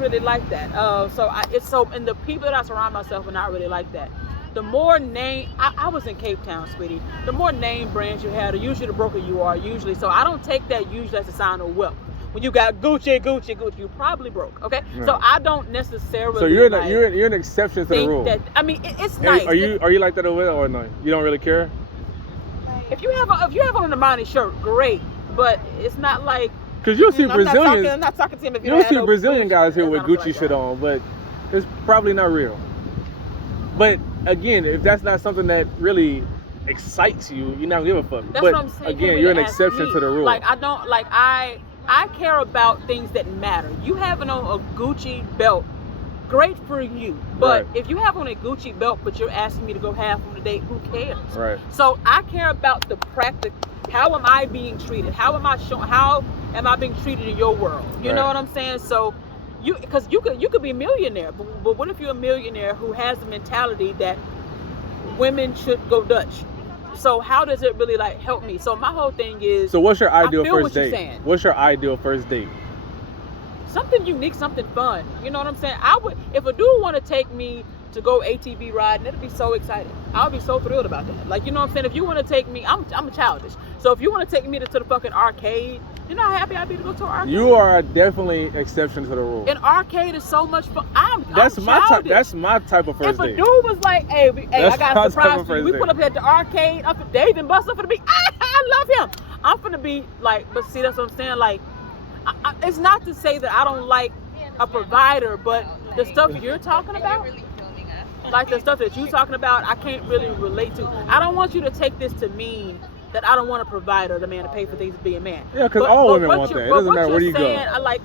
really like that. And the people that I surround myself are not really like that. The more name, I was in Cape Town, sweetie. The more name brands you have, usually the broker you are, usually. So I don't take that usually as a sign of wealth. When you got Gucci, you probably broke, okay? Right. So I don't necessarily. So you're an exception to the rule. It's nice. Are you like that over there or no? You don't really care. If you have on a Armani shirt, great, but it's not like. Because you'll see Brazilians. I'm not talking to him if you'll see Brazilian guys here with Gucci shit on, but it's probably not real. But again, if that's not something that really excites you, you're not gonna give a fuck. That's but what I'm saying. Again, you're an exception to the rule. Like I care about things that matter. You having on a Gucci belt, great for you. But if you have on a Gucci belt, but you're asking me to go half on a date, who cares? Right. So I care about the practical. How am I being treated? How am I being treated in your world? You know what I'm saying? So because you could be a millionaire, but what if you're a millionaire who has the mentality that women should go Dutch? So how does it really like help me? So my whole thing is. So what's your ideal I feel first what you're date? saying. What's your ideal first date? Something unique, something fun. You know what I'm saying? I would, if a dude want to take me to go ATV riding, it'd be so excited. I'll be so thrilled about that. Like, you know what I'm saying? If you want to take me, I'm childish. So if you want to take me to the fucking arcade, you know how happy I'd be to go to an arcade. You are definitely exception to the rule. An arcade is so much fun. That's I'm my type. childish. That's my type of first if date. a dude was like, hey, I got a surprise for you. We date. put up at the arcade, up at Dave and Buster for the beat. I love him. I'm finna be like, but see, that's what I'm saying. Like, it's not to say that I don't like a provider, but the stuff you're talking about, like the stuff that you're talking about, I can't really relate to. I don't want you to take this to mean that I don't want a provider, the man to pay for things to be a man. Yeah, because all women want that. It doesn't matter where you go. I like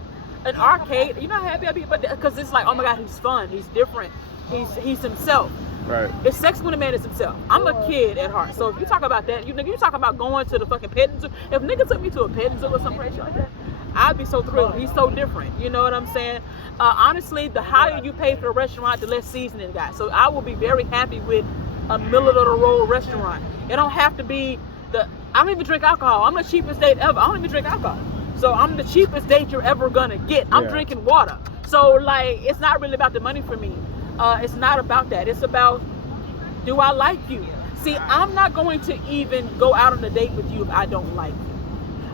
an arcade. You know how happy I be, but because it's like, oh my God, he's fun, he's different, he's himself. Right. It's sex when a man is himself. I'm a kid at heart, so if you talk about that, you talk about going to the fucking petting zoo. If nigga took me to a petting zoo or some shit like that, I'd be so thrilled. He's so different. You know what I'm saying? Honestly, the higher you pay for the restaurant, the less seasoning it got. So I will be very happy with a middle of the road restaurant. It don't have to be I don't even drink alcohol. I'm the cheapest date ever. I don't even drink alcohol. So I'm the cheapest date you're ever gonna get. I'm drinking water. So like, it's not really about the money for me. It's not about that. It's about, do I like you? See, I'm not going to even go out on a date with you if I don't like you.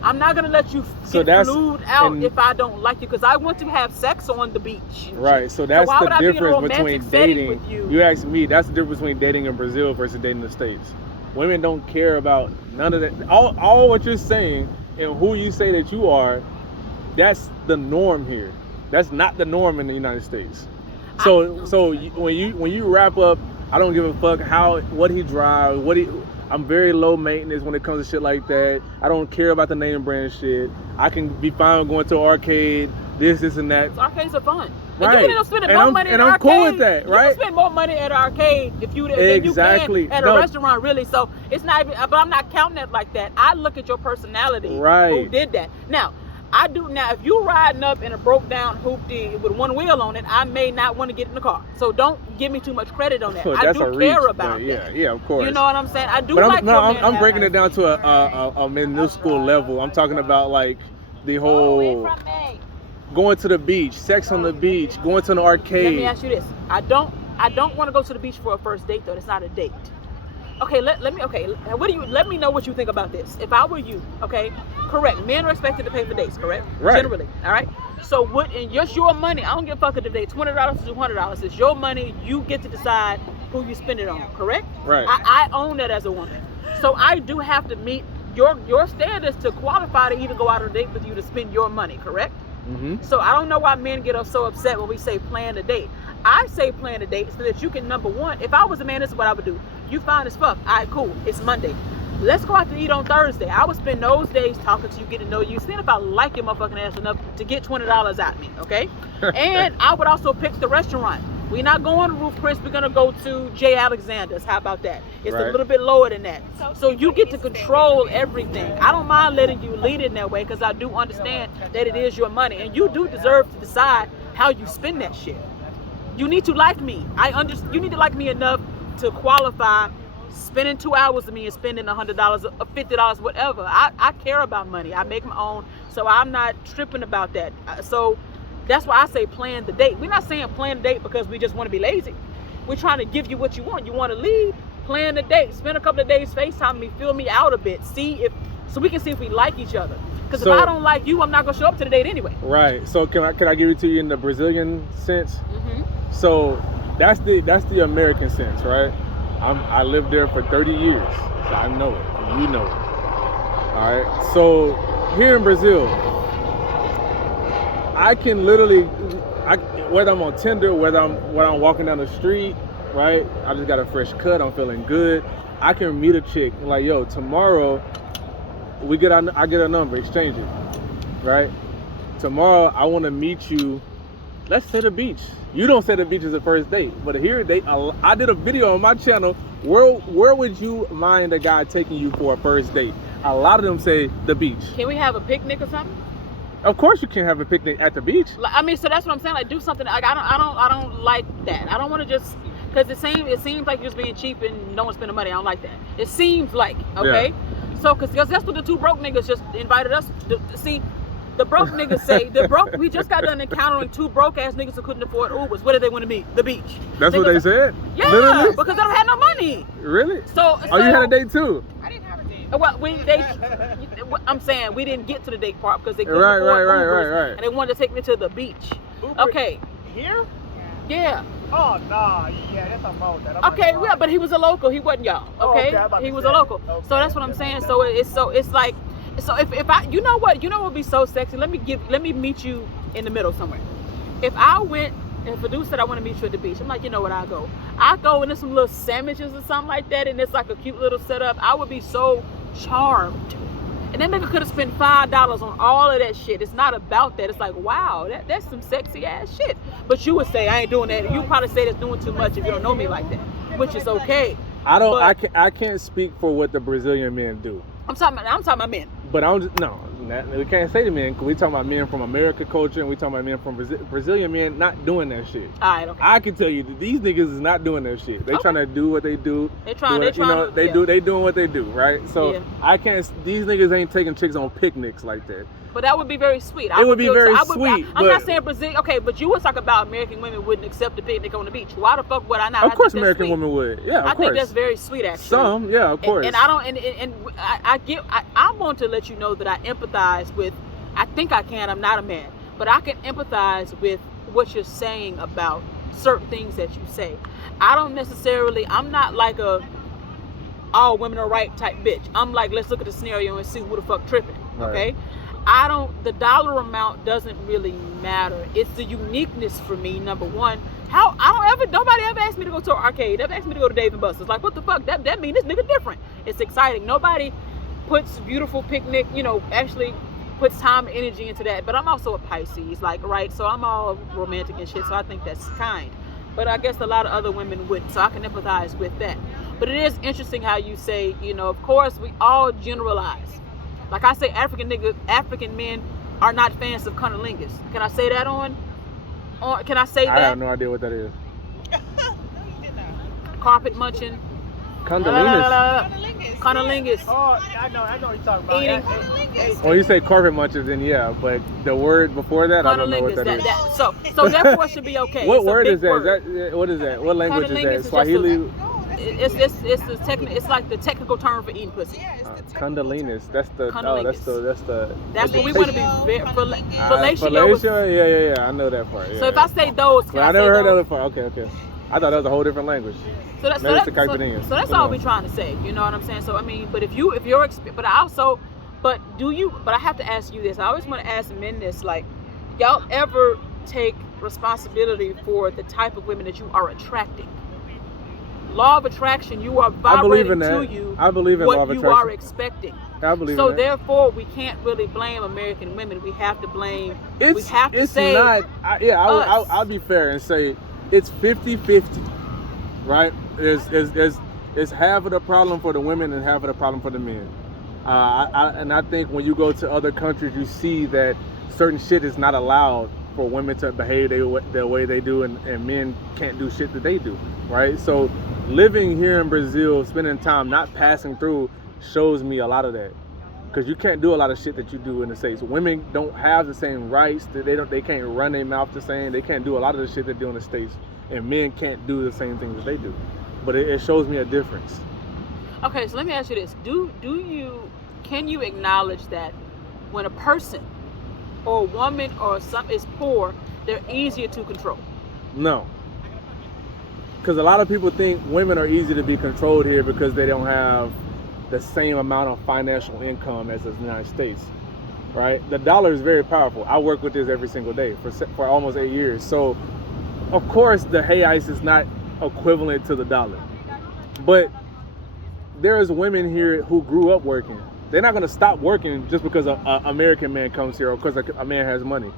I'm not gonna let you get flued out if I don't like you, because I want to have sex on the beach. Right. So that's the difference between dating. You ask me, that's the difference between dating in Brazil versus dating in the States. Women don't care about none of that. All what you're saying and who you say that you are, that's the norm here. That's not the norm in the United States. So when you wrap up, I don't give a fuck what he drives, I'm very low maintenance when it comes to shit like that. I don't care about the name brand shit. I can be fine with going to an arcade, this and that. Arcades are fun. Right. And you end up spending more money at an arcade. I'm cool with that, right? You can spend more money at an arcade than you can at a restaurant, really. So it's not even, but I'm not counting it like that. I look at your personality. Right. Who did that? Now, I do. Now, if you riding up in a broke down hoopty with one wheel on it, I may not want to get in the car. So don't give me too much credit on that. I do care about that. Yeah, of course. You know what I'm saying? I do but like. I'm breaking it down to a middle school level. I'm talking about like the whole going to the beach, sex on the beach, going to an arcade. Let me ask you this: I don't want to go to the beach for a first date though. It's not a date. Okay, let me know what you think about this. If I were you, okay, correct. Men are expected to pay for dates, correct? Right. Generally, all right. So and just your money. I don't give a fuck if the date $20 to $200. It's your money. You get to decide who you spend it on, correct? Right. I own that as a woman. So I do have to meet your standards to qualify to even go out on a date with you to spend your money, correct? Mm-hmm. So I don't know why men get so upset when we say plan a date. I say plan a date so that you can, number one, if I was a man, this is what I would do. You fine as fuck. All right, cool. It's Monday. Let's go out to eat on Thursday. I would spend those days talking to you, getting to know you, seeing if I like your motherfucking ass enough to get $20 out of me, okay? And I would also pick the restaurant. We're not going to Ruth Chris. We're going to go to J. Alexander's. How about that? It's a little bit lower than that. So you get to control everything. I don't mind letting you lead it in that way because I do understand that it is your money. And you do deserve to decide how you spend that shit. You need to like me. You need to like me enough to qualify spending 2 hours with me and spending $100 or $50, whatever. I care about money. I make my own. So I'm not tripping about that. So that's why I say plan the date. We're not saying plan the date because we just want to be lazy. We're trying to give you what you want. You want to leave? Plan the date. Spend a couple of days FaceTime me, fill me out a bit. So we can see if we like each other. Because if I don't like you, I'm not going to show up to the date anyway. Right. So can I give it to you in the Brazilian sense? Mm-hmm. So that's the American sense, right? I lived there for 30 years. So I know it. You know it. All right. So here in Brazil, I can literally, whether I'm on Tinder, whether I'm walking down the street, right? I just got a fresh cut. I'm feeling good. I can meet a chick like, yo, tomorrow I get a number, exchange it, right? Tomorrow I want to meet you. Let's say the beach. You don't say the beach is the first date, but here I did a video on my channel. Where would you mind a guy taking you for a first date? A lot of them say the beach. Can we have a picnic or something? Of course you can have a picnic at the beach. I mean, so that's what I'm saying. Like, do something. Like, I don't like that. I don't want to just, Because it seems like you're just being cheap and no one's spending money. I don't like that. It seems like, okay? Yeah. So, because that's what the two broke niggas just invited us to see. The broke niggas say, we just got done encountering two broke ass niggas who couldn't afford Ubers. Where did they want to meet? The beach. That's what they said? Yeah, literally? because they don't have no money. Really? So you had a date too? I didn't have a date. Well, I'm saying we didn't get to the date part because they couldn't afford Ubers, and they wanted to take me to the beach. Uber Okay. Here? Yeah. Oh, nah. Yeah, that's on both. Okay, yeah, but he was a local. He wasn't y'all. Okay, he was a local. Okay, so that's what I'm saying. So it's like, so if I, you know what would be so sexy? Let me meet you in the middle somewhere. If I went and Fadu said I want to meet you at the beach, I'm like, you know what? I go and there's some little sandwiches or something like that, and it's like a cute little setup. I would be so charmed. And that nigga could have spent $5 on all of that shit. It's not about that. It's like, wow, that's some sexy ass shit. But you would say I ain't doing that. You probably say that's doing too much if you don't know me like that, which is okay. I can't speak for what the Brazilian men do. I'm talking about men. But we can't say the men, because we talking about men from American culture, and we talking about men from Brazilian men not doing that shit. All right, okay. I can tell you that these niggas is not doing that shit. They trying to do what they do. They doing what they do, right? So these niggas ain't taking chicks on picnics like that. But that would be very sweet. It would be very sweet. I'm not saying Brazil. Okay, but you was talking about American women wouldn't accept a picnic on the beach. Why the fuck would I not? Of course, American women would. Yeah, of course. I think that's very sweet, actually. Some, yeah, of course. And I don't. And I want to let you know that I empathize with. I think I can. I'm not a man, but I can empathize with what you're saying about certain things that you say. I don't necessarily. I'm not like a all women are right type bitch. I'm like, let's look at the scenario and see who the fuck tripping. Okay. Right. The dollar amount doesn't really matter. It's the uniqueness for me, number one. Nobody ever asked me to go to an arcade. Never asked me to go to Dave & Buster's. Like, what the fuck? That mean this nigga different. It's exciting. Nobody puts beautiful picnic, actually puts time and energy into that. But I'm also a Pisces, right? So I'm all romantic and shit, so I think that's kind. But I guess a lot of other women wouldn't, so I can empathize with that. But it is interesting how you say, of course, we all generalize. Like I say, African men are not fans of cunnilingus. Can I say that can I say that? I have no idea what that is. No, you did not. Carpet munching. Cunnilingus. Oh, I know what you're talking about. Eating. When you say carpet munchers, then yeah, but the word before that, I don't know what that is. So therefore it should be okay. What word is that? What is that? What language is that? Swahili? It's like the technical term for eating pussy. Yeah, it's the Cunnilingus. That's what we want to be fellatio. Fellatio, yeah. I know that part. Yeah, so if I say those, I never heard the other part. Okay. I thought that was a whole different language. So that's all we're trying to say. You know what I'm saying? So I mean, but I have to ask you this. I always want to ask men this, like, y'all ever take responsibility for the type of women that you are attracting? Law of attraction, you are vibrating to you. I believe in law of attraction. What you are expecting. I believe so in that. Therefore, we can't really blame American women. We have to blame. I'll be fair and say it's 50-50, right? It's half of the problem for the women and half of the problem for the men. I think when you go to other countries, you see that certain shit is not allowed for women to behave the way they do, and men can't do shit that they do, right? So living here in Brazil, spending time not passing through, shows me a lot of that. Because you can't do a lot of shit that you do in the States. Women don't have the same rights. They can't run their mouth the same. They can't do a lot of the shit they do in the States. And men can't do the same things that they do. But it shows me a difference. Okay, so let me ask you this. Can you acknowledge that when a person or a woman or something is poor, they're easier to control? No. Because a lot of people think women are easy to be controlled here because they don't have the same amount of financial income as the United States, right? The dollar is very powerful. I work with this every single day for almost 8 years. So, of course, the ice is not equivalent to the dollar. But there's women here who grew up working. They're not going to stop working just because an American man comes here or because a man has money.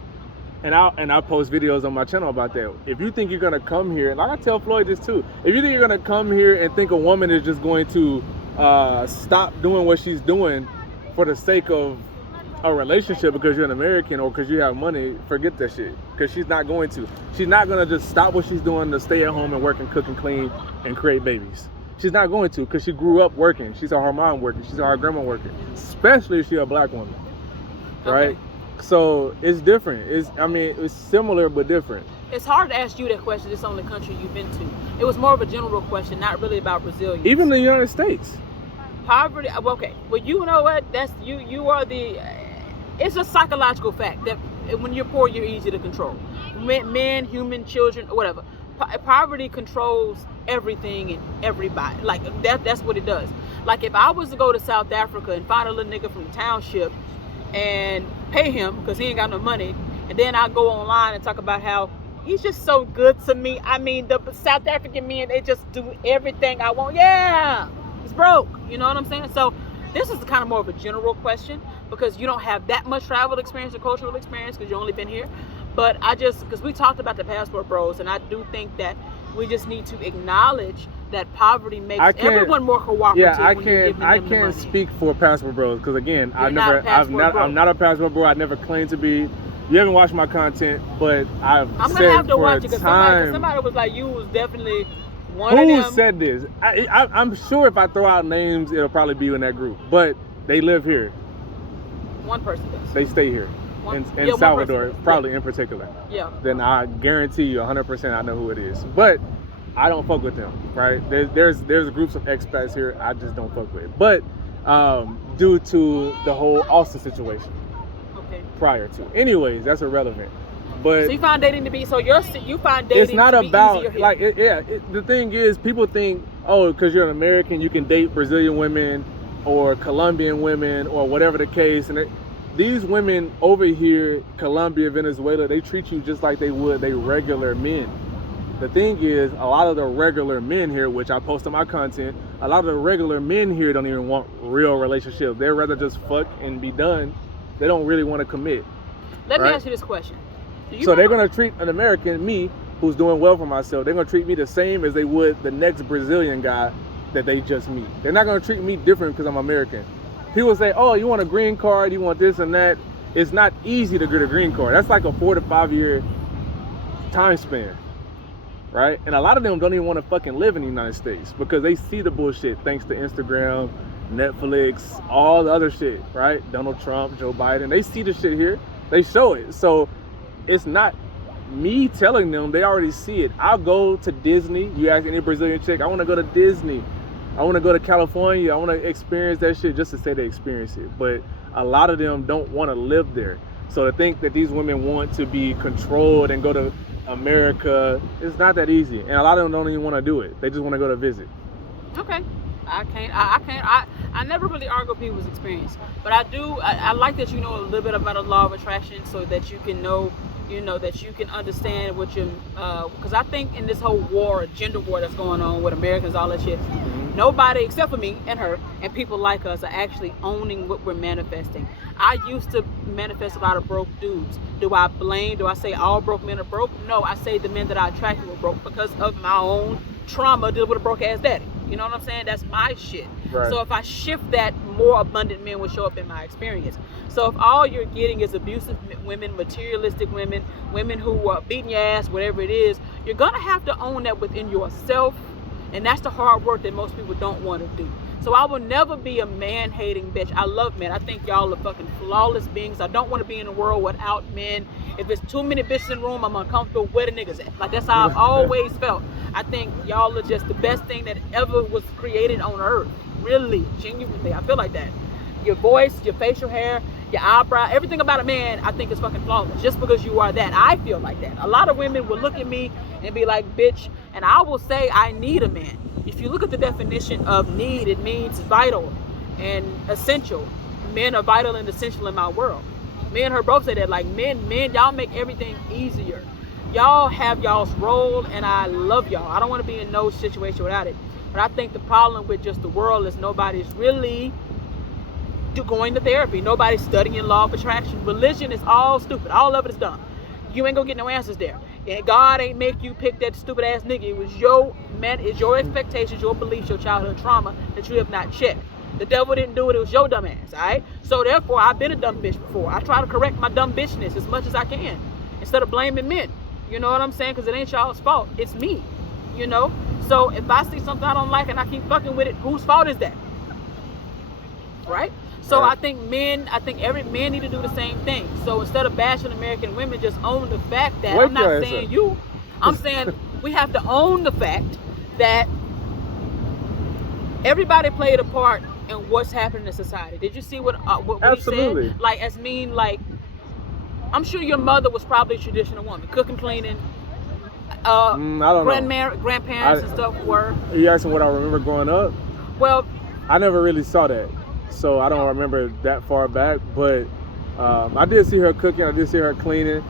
And I post videos on my channel about that. If you think you're going to come here, like I tell Floyd this too, if you think you're going to come here and think a woman is just going to stop doing what she's doing for the sake of a relationship because you're an American or because you have money, forget that shit. Because she's not going to. She's not going to just stop what she's doing to stay at home and work and cook and clean and create babies. She's not going to because she grew up working. She saw her mom working. She saw her grandma working. Especially if she's a black woman. Right? Okay. So it's different. It's similar but different. It's hard to ask you that question. It's the only country you've been to. It was more of a general question, not really about Brazilians. Even the United States. Poverty. Okay. Well, you know what? That's you. You are the. It's a psychological fact that when you're poor, you're easy to control. Men, human, children, whatever. Poverty controls everything and everybody. Like that's what it does. Like if I was to go to South Africa and find a little nigga from the township and pay him because he ain't got no money, and then I go online and talk about how he's just so good to me. I mean, the South African men, they just do everything I want. Yeah, he's broke. You know what I'm saying? So this is kind of more of a general question because you don't have that much travel experience or cultural experience because you've only been here. But because we talked about the passport bros, and I do think that we just need to acknowledge that poverty makes everyone more cooperative. Yeah, I can't speak for passport bros because again, I'm not a passport bro. I never claimed to be. You haven't watched my content, but I'm gonna have to watch it because somebody was like, you was definitely one of them. Who said this? I'm sure if I throw out names, it'll probably be in that group. But they live here. One person does. They stay here. In Salvador, probably in particular. Yeah. Then I guarantee you 100% I know who it is. But I don't fuck with them, right? There's groups of expats here I just don't fuck with. But due to the whole Austin situation. Okay. Prior to. Anyways, that's irrelevant. But so you find dating to be you find dating it's not to be about easier here. the thing is people think, oh, because you're an American you can date Brazilian women or Colombian women or whatever the case, and these women over here, Colombia, Venezuela, they treat you just like they would they regular men. The thing is, a lot of the regular men here, which I post on my content, a lot of the regular men here don't even want real relationships. They'd rather just fuck and be done. They don't really want to commit. Let me ask you this question. So they're going to treat an American, me, who's doing well for myself, they're going to treat me the same as they would the next Brazilian guy that they just meet. They're not going to treat me different because I'm American. People say, oh, you want a green card, you want this and that. It's not easy to get a green card. That's like a 4 to 5 year time span, right? And a lot of them don't even want to fucking live in the United States because they see the bullshit thanks to Instagram, Netflix, all the other shit, right? Donald Trump, Joe Biden, they see the shit here. They show it. So it's not me telling them, they already see it. I'll go to Disney. You ask any Brazilian chick, I want to go to Disney. I want to go to California. I want to experience that shit just to say they experience it. But a lot of them don't want to live there. So to think that these women want to be controlled and go to America, it's not that easy. And a lot of them don't even want to do it. They just want to go to visit. Okay. I never really argue people's experience. But I like that you know a little bit about the law of attraction so that you can know, that you can understand what you, because I think in this whole war, gender war that's going on with Americans, all that shit, nobody except for me and her and people like us are actually owning what we're manifesting. I used to manifest a lot of broke dudes. Do I say all broke men are broke? No, I say the men that I attracted were broke because of my own trauma dealing with a broke ass daddy. You know what I'm saying? That's my shit. Right. So if I shift that, more abundant men will show up in my experience. So if all you're getting is abusive women, materialistic women, women who are beating your ass, whatever it is, you're going to have to own that within yourself. And that's the hard work that most people don't want to do. So I will never be a man-hating bitch. I love men. I think y'all are fucking flawless beings. I don't want to be in a world without men. If there's too many bitches in the room, I'm uncomfortable where the niggas at. Like, that's how I've always felt. I think y'all are just the best thing that ever was created on earth. Really, genuinely. I feel like that. Your voice, your facial hair, your eyebrow, everything about a man, I think is fucking flawless. Just because you are that. I feel like that. A lot of women will look at me and be like, bitch, and I will say I need a man. If you look at the definition of need, it means vital and essential. Men are vital and essential in my world. Me and her both say that, like, men, y'all make everything easier. Y'all have y'all's role, and I love y'all. I don't want to be in no situation without it. But I think the problem with just the world is nobody's really going to therapy. Nobody's studying law of attraction. Religion is all stupid. All of it is dumb. You ain't gonna get no answers there. And God ain't make you pick that stupid ass nigga. It was your expectations, your beliefs, your childhood trauma that you have not checked. The devil didn't do it, it was your dumb ass, all right? So therefore, I've been a dumb bitch before. I try to correct my dumb bitchness as much as I can instead of blaming men. You know what I'm saying? Because it ain't y'all's fault. It's me, you know? So if I see something I don't like and I keep fucking with it, whose fault is that? Right? So I think every man need to do the same thing. So instead of bashing American women, just own the fact that, I'm not saying you, I'm saying we have to own the fact that everybody played a part in what's happening in society. Did you see what he said? Like, as mean, like, I'm sure your mother was probably a traditional woman, cooking, cleaning. I don't know. Grandparents and stuff were. You asking what I remember growing up? Well, I never really saw that, so I don't remember that far back. But I did see her cooking. I did see her cleaning.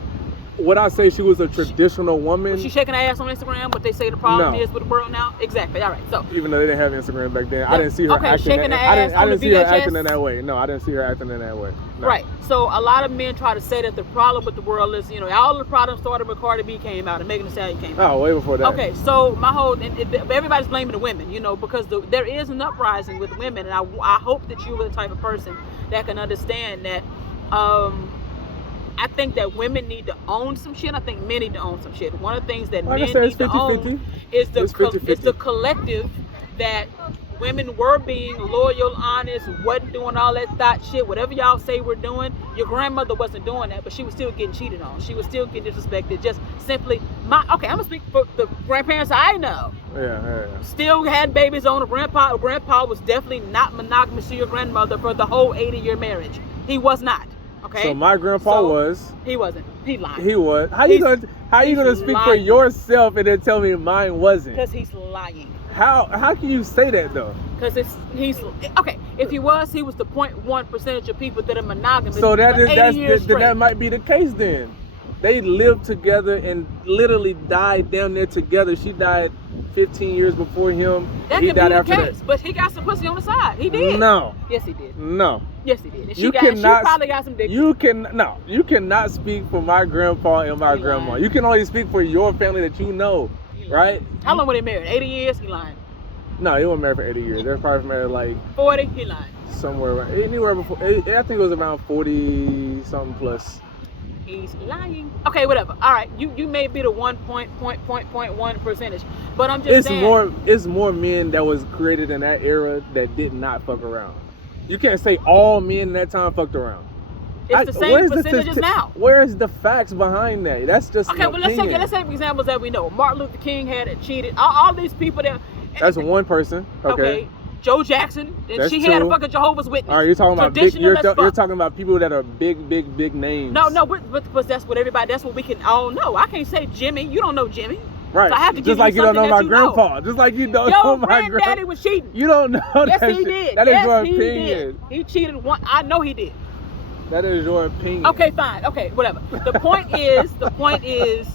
Would I say she was a traditional woman? Was she shaking her ass on Instagram? What they say the problem is with the world now? Exactly. All right. So even though they didn't have Instagram back then, I didn't see her acting. I didn't see her acting in that way. No, I didn't see her acting in that way. No. Right. So a lot of men try to say that the problem with the world is, all the problems started when Cardi B came out and Megan Thee Stallion came out. Oh, way before that. Okay. So my whole everybody's blaming the women, because there is an uprising with women, and I hope that you are the type of person that can understand that. I think that women need to own some shit. I think men need to own some shit. One of the things that men need to own is the collective that women were being loyal, honest, wasn't doing all that thought shit. Whatever y'all say we're doing, your grandmother wasn't doing that, but she was still getting cheated on. She was still getting disrespected. Just simply, I'm gonna speak for the grandparents I know. Yeah. Still had babies on. Grandpa was definitely not monogamous to your grandmother for the whole 80-year marriage. He was not. Okay. So my grandpa was. He wasn't. He lied. He was. How you gonna speak for yourself and then tell me mine wasn't? Because he's lying. How can you say that though? Because he's okay. If he was the 0.1% of people that are monogamous. So that might be the case then. They lived together and literally died down there together. She died 15 years before him. That could be the case, but he got some pussy on the side. He did. No. Yes, he did. No. Yes, he did. And she probably got some dick. You cannot speak for my grandpa and my grandma. Lying. You can only speak for your family that you know, right? How long were they married? 80 years? He lying. No, they weren't married for 80 years. They're probably married like 40. He lying. Somewhere anywhere before. I think it was around 40 something plus. He's lying. Okay, whatever. All right, you may be the 1.1 percentage, but I'm just saying. It's more men that was created in that era that did not fuck around. You can't say all men in that time fucked around. It's the same percentages now. Where's the facts behind that? That's just okay. Well, let's take examples that we know. Martin Luther King had cheated. All these people that. That's one person. Okay. Joe Jackson, and she had a fucking Jehovah's Witness. All right, you're talking about big. You're talking about people that are big names. No, but that's what everybody. That's what we can all know. I can't say Jimmy. You don't know Jimmy. Right. So I have to just like you don't know my grandpa. Just like you don't know my grandpa. Your granddaddy was cheating. You don't know that. Yes, he did. That is your opinion. He cheated one. I know he did. That is your opinion. Okay, fine. Okay, whatever. The point is,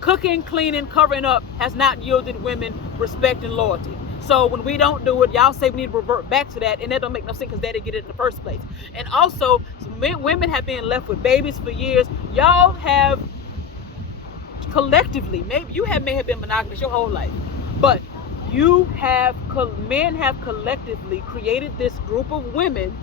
cooking, cleaning, covering up has not yielded women respect and loyalty. So when we don't do it, y'all say we need to revert back to that, and that don't make no sense because they didn't get it in the first place. And also, women have been left with babies for years. Y'all have collectively, maybe you may have been monogamous your whole life, but men have collectively created this group of women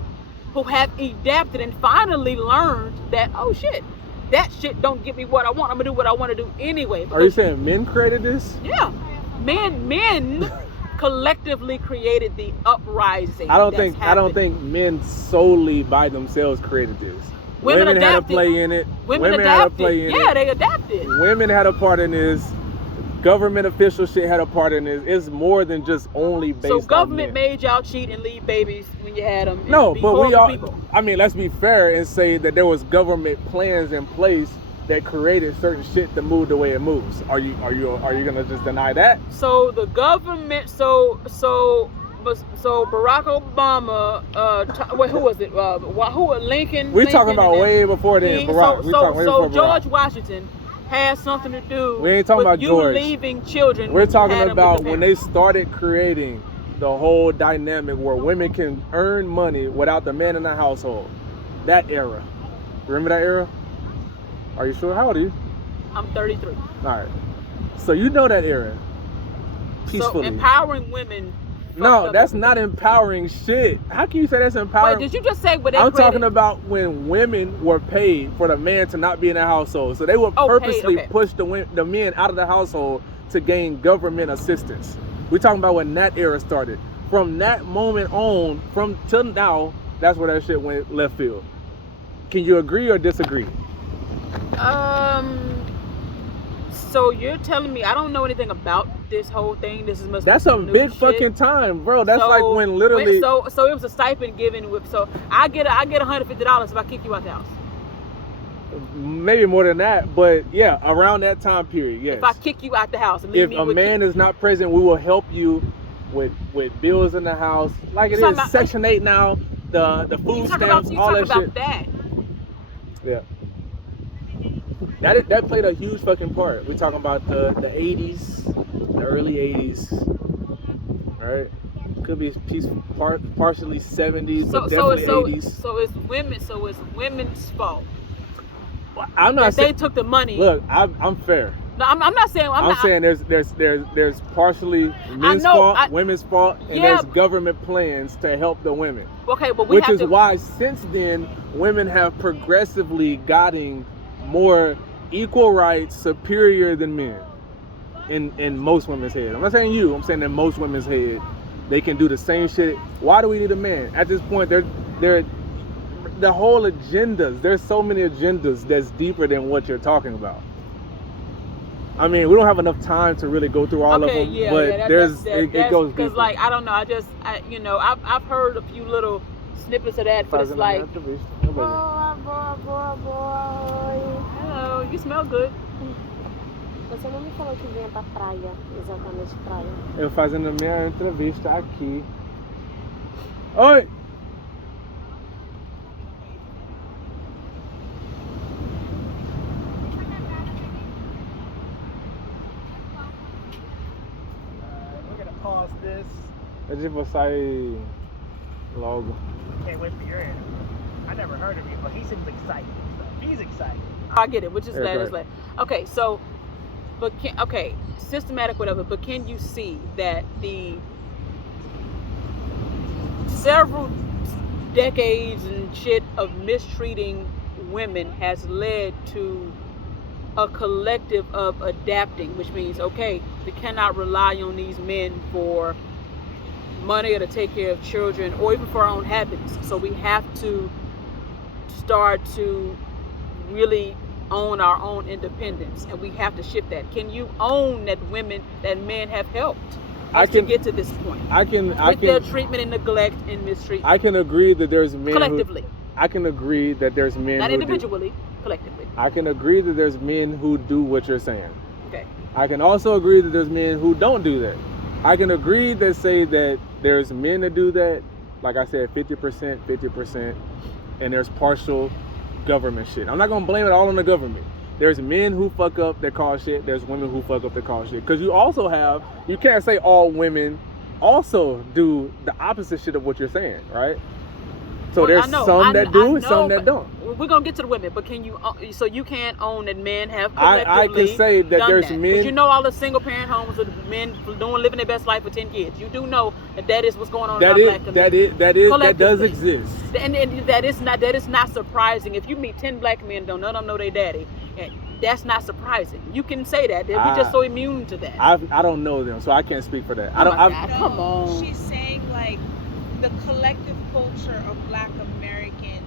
who have adapted and finally learned that, oh shit, that shit don't give me what I want. I'm gonna do what I want to do anyway. Are you saying men created this? Yeah, men collectively created the uprising. I don't think men solely by themselves created this. Women had a play in it. Women adapted. Had a play in it. Yeah, they adapted. Women had a part in this. Government official shit had a part in this. It's more than just only based on men. So government made y'all cheat and leave babies when you had them. No, but we all. I mean, let's be fair and say that there was government plans in place that created certain shit to move the way it moves. Are you gonna just deny that? So the government. So Barack Obama. Who was it? Lincoln. We're talking about way before then. Barack. So George Washington has something to do. We ain't talking about George. Leaving children. We're talking about when they started creating the whole dynamic where women can earn money without the man in the household. That era. Remember that era? Are you sure? How old are you? I'm 33. All right. So you know that era. Peacefully. So empowering women No, up that's everything. not empowering shit. How can you say that's empowering? Wait, did you just say what they I'm created? talking about when women were paid for the man to not be in the household. So they would Oh, paid, purposely okay. push the men out of the household to gain government assistance. We're talking about when that era started. From that moment on, from till now, that's where that shit went left field. Can you agree or disagree? So you're telling me I don't know anything about this whole thing? This is must be That's a some new big shit. fucking time, bro. That's like when literally. So it was a stipend given with. So I get $150 if I kick you out the house. Maybe more than that, but yeah, around that time period, yes. If I kick you out the house and leave If me a with man is not present, we will help you with bills in the house, like it is Section 8 now, the food stamps, all that shit. That. Yeah. That played a huge fucking part. We're talking about the 80s, the early 80s, right? Could be partially 70s, but definitely 80s. So it's women's fault. Well, I'm not that saying they took the money. Look, I'm fair. No, I'm not saying. I'm saying there's partially men's fault, women's fault, and there's government plans to help the women. Okay, but which is why since then women have progressively gotten more equal rights, superior than men in most women's head. I'm not saying you. I'm saying in most women's head, they can do the same shit. Why do we need a man? At this point, they're the whole agendas. There's so many agendas that's deeper than what you're talking about. I mean, we don't have enough time to really go through all of them, but it goes deeper. Because like I don't know, I've heard a few little snippets of that, but it's like, hello, you smell good. Você não me falou que vinha pra praia, exatamente praia. Eu fazendo a minha entrevista aqui. Oi! Pause this. A gente vai sair logo. Can't wait for your end. I never heard of you, but he seems excited. So he's excited. I get it, which is Yeah, late. Okay, so, but systematic whatever. But can you see that the several decades and shit of mistreating women has led to a collective of adapting, which means, okay, we cannot rely on these men for money or to take care of children or even for our own happiness. So we have to start to really own our own independence, and we have to shift that. Can you own that men have helped us to get to this point? With their treatment and neglect and mistreatment. I can agree that there's men collectively. I can agree that there's men not who individually, collectively. I can agree that there's men who do what you're saying. Okay. I can also agree that there's men who don't do that. I can agree that say that there's men that do that, like I said, 50%, and there's partial government shit. I'm not gonna blame it all on the government. There's men who fuck up that cause shit. There's women who fuck up that cause shit. Because you can't say all women also do the opposite shit of what you're saying, right? So there's some that do and some that don't. We're gonna get to the women, but can you? So you can't own that men have collectively I can say that there's that. men. But you know all the single parent homes of men living their best life for 10 kids. You do know that is what's going on in our black community. That does exist. And that is not surprising. If you meet 10 black men, none of them know their daddy, and that's not surprising. You can say that. We're just so immune to that. I don't know them, so I can't speak for that. Come on. She's saying like the collective culture of Black American,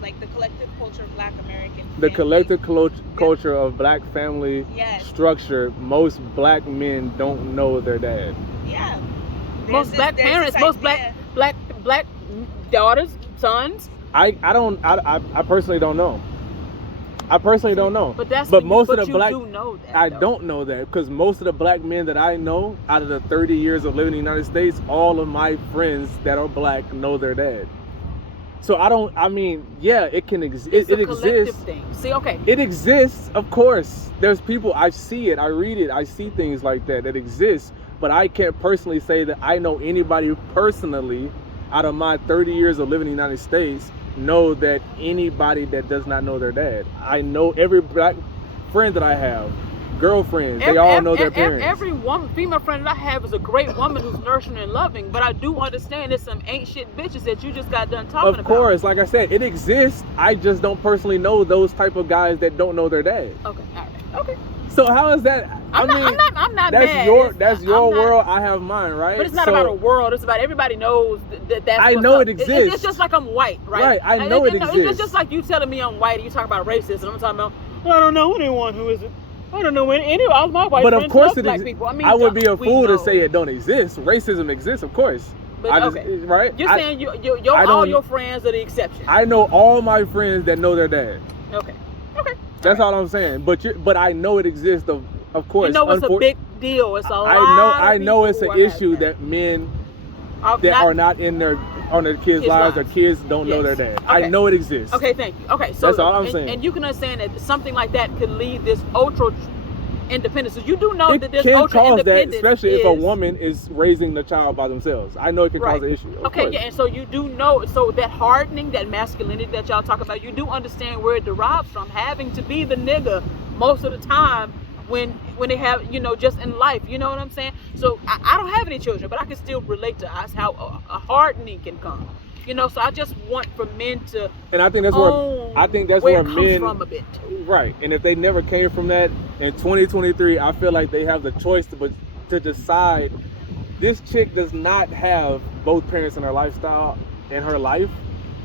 like the collective culture of Black American. The collective culture of Black family structure. Most black men don't know their dad. Yeah. Most black parents, most black daughters, sons. I personally don't know. I personally don't know. But most of the black, do know that. I don't know that because most of the black men that I know, out of the 30 years of living in the United States, all of my friends that are black know their dad. So it can exist. It exists. Thing. See, okay. It exists, of course. There's people, I see it, I read it, I see things like that exist. But I can't personally say that I know anybody personally out of my 30 years of living in the United States know that anybody that does not know their dad. I know every black friend that I have girlfriends. They all know their parents. Every woman, female friend that I have is a great woman who's nurturing and loving. But I do understand there's some ain't shit bitches that you just got done talking about. Of course, like I said, it exists. I just don't personally know those type of guys that don't know their dad. Okay, all right, okay. So how is that? I'm not that's mad. That's your world. I have mine, right? But it's not about a world. It's about everybody knows that's. I know it exists. It's just like I'm white, right? Right. I know it exists. It's just like you telling me I'm white and you talk about racist, and I'm talking about I don't know anyone who is. I don't know any. All my white friends love black people. I mean, I would be a fool to say it don't exist. Racism exists, of course. But right? You're saying all your friends are the exception. I know all my friends that know their dad. Okay. That's all I'm saying. But I know it exists. Of course. You know it's a big deal. It's a lot. I know it's an issue that men that are not on their kids' lives or kids don't know their dad. Okay. I know it exists. Okay, thank you. Okay, so that's all I'm saying. And you can understand that something like that could lead this ultra independence. So you do know that this can ultra cause independence, that, especially if a woman is raising the child by themselves. I know it can cause an issue. Okay, yeah, and so you do know, so that hardening, that masculinity that y'all talk about, you do understand where it derives from, having to be the nigga most of the time when they have, just in life, you know what I'm saying? So I don't have any children, but I can still relate to us how a hardening can come. So I just want for men to and I think that's where it men comes from a bit. Right. And if they never came from that in 2023, I feel like they have the choice to decide this chick does not have both parents in her lifestyle in her life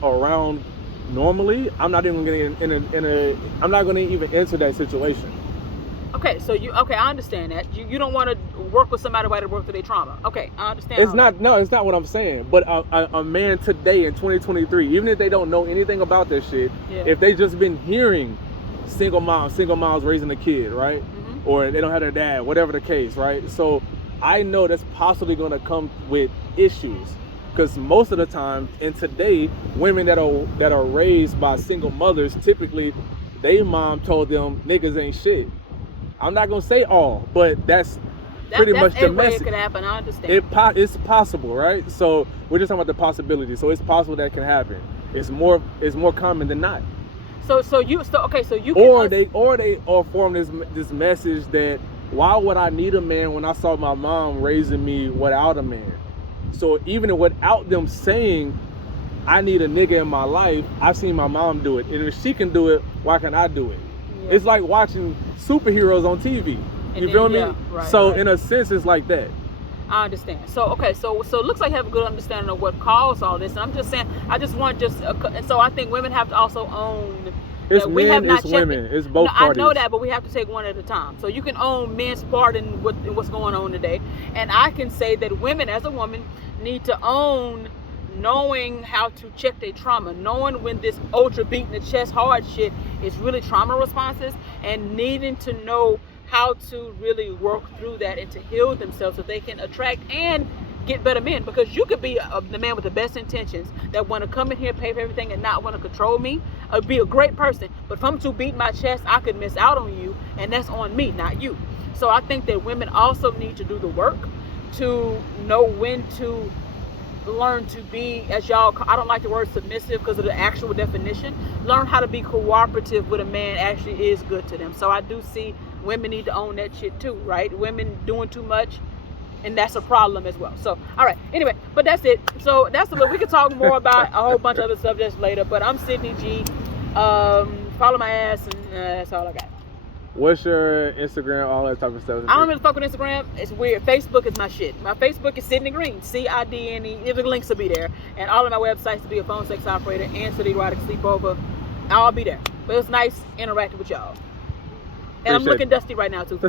around normally. I'm not even I'm not going to even enter that situation. Okay, so I understand that. You don't want to work with somebody while they work through their trauma. Okay, I understand. It's not what I'm saying. But a man today in 2023, even if they don't know anything about this shit, if they just been hearing single moms raising a kid, right? Mm-hmm. Or they don't have their dad, whatever the case, right? So I know that's possibly going to come with issues. Because most of the time, and today, women that are raised by single mothers, typically, they mom told them niggas ain't shit. I'm not gonna say all, but that's pretty much the message. It could happen. I understand. It's possible, right? So we're just talking about the possibility. So it's possible that can happen. It's more common than not. So you they form this message that why would I need a man when I saw my mom raising me without a man? So even without them saying I need a nigga in my life, I've seen my mom do it, and if she can do it, why can't I do it? Yeah. It's like watching superheroes on TV. You feel me? Right, so in a sense, it's like that. I understand. So it looks like you have a good understanding of what caused all this. And I'm just saying, so I think women have to also own. It's men, it's women, it's both parties. I know that, but we have to take one at a time. So you can own men's part in what's going on today, and I can say that women, as a woman, need to own knowing how to check their trauma, knowing when this ultra beating the chest hard shit is really trauma responses, and needing to know how to really work through that and to heal themselves so they can attract and get better men. Because you could be the man with the best intentions that want to come in here, pay for everything, and not want to control me, or be a great person, but if I'm to beat my chest, I could miss out on you, and that's on me, not you. So I think that women also need to do the work to know when to learn to be, as y'all, I don't like the word submissive because of the actual definition, learn how to be cooperative with a man actually is good to them. So I do see women need to own that shit too, right? Women doing too much, and that's a problem as well. So all right, anyway, but that's it. So that's a little, we could talk more about a whole bunch of other subjects later, but I'm Sydney G. Follow my ass, and that's all I got. What's your Instagram, all that type of stuff? I don't really fuck with Instagram. It's weird. Facebook is my shit. My Facebook is Sydney Green, CIDNE. The links will be there. And all of my websites to be a phone sex operator and City Erotic Sleepover. I'll be there. But it's nice interacting with y'all. And I'm looking dusty right now too.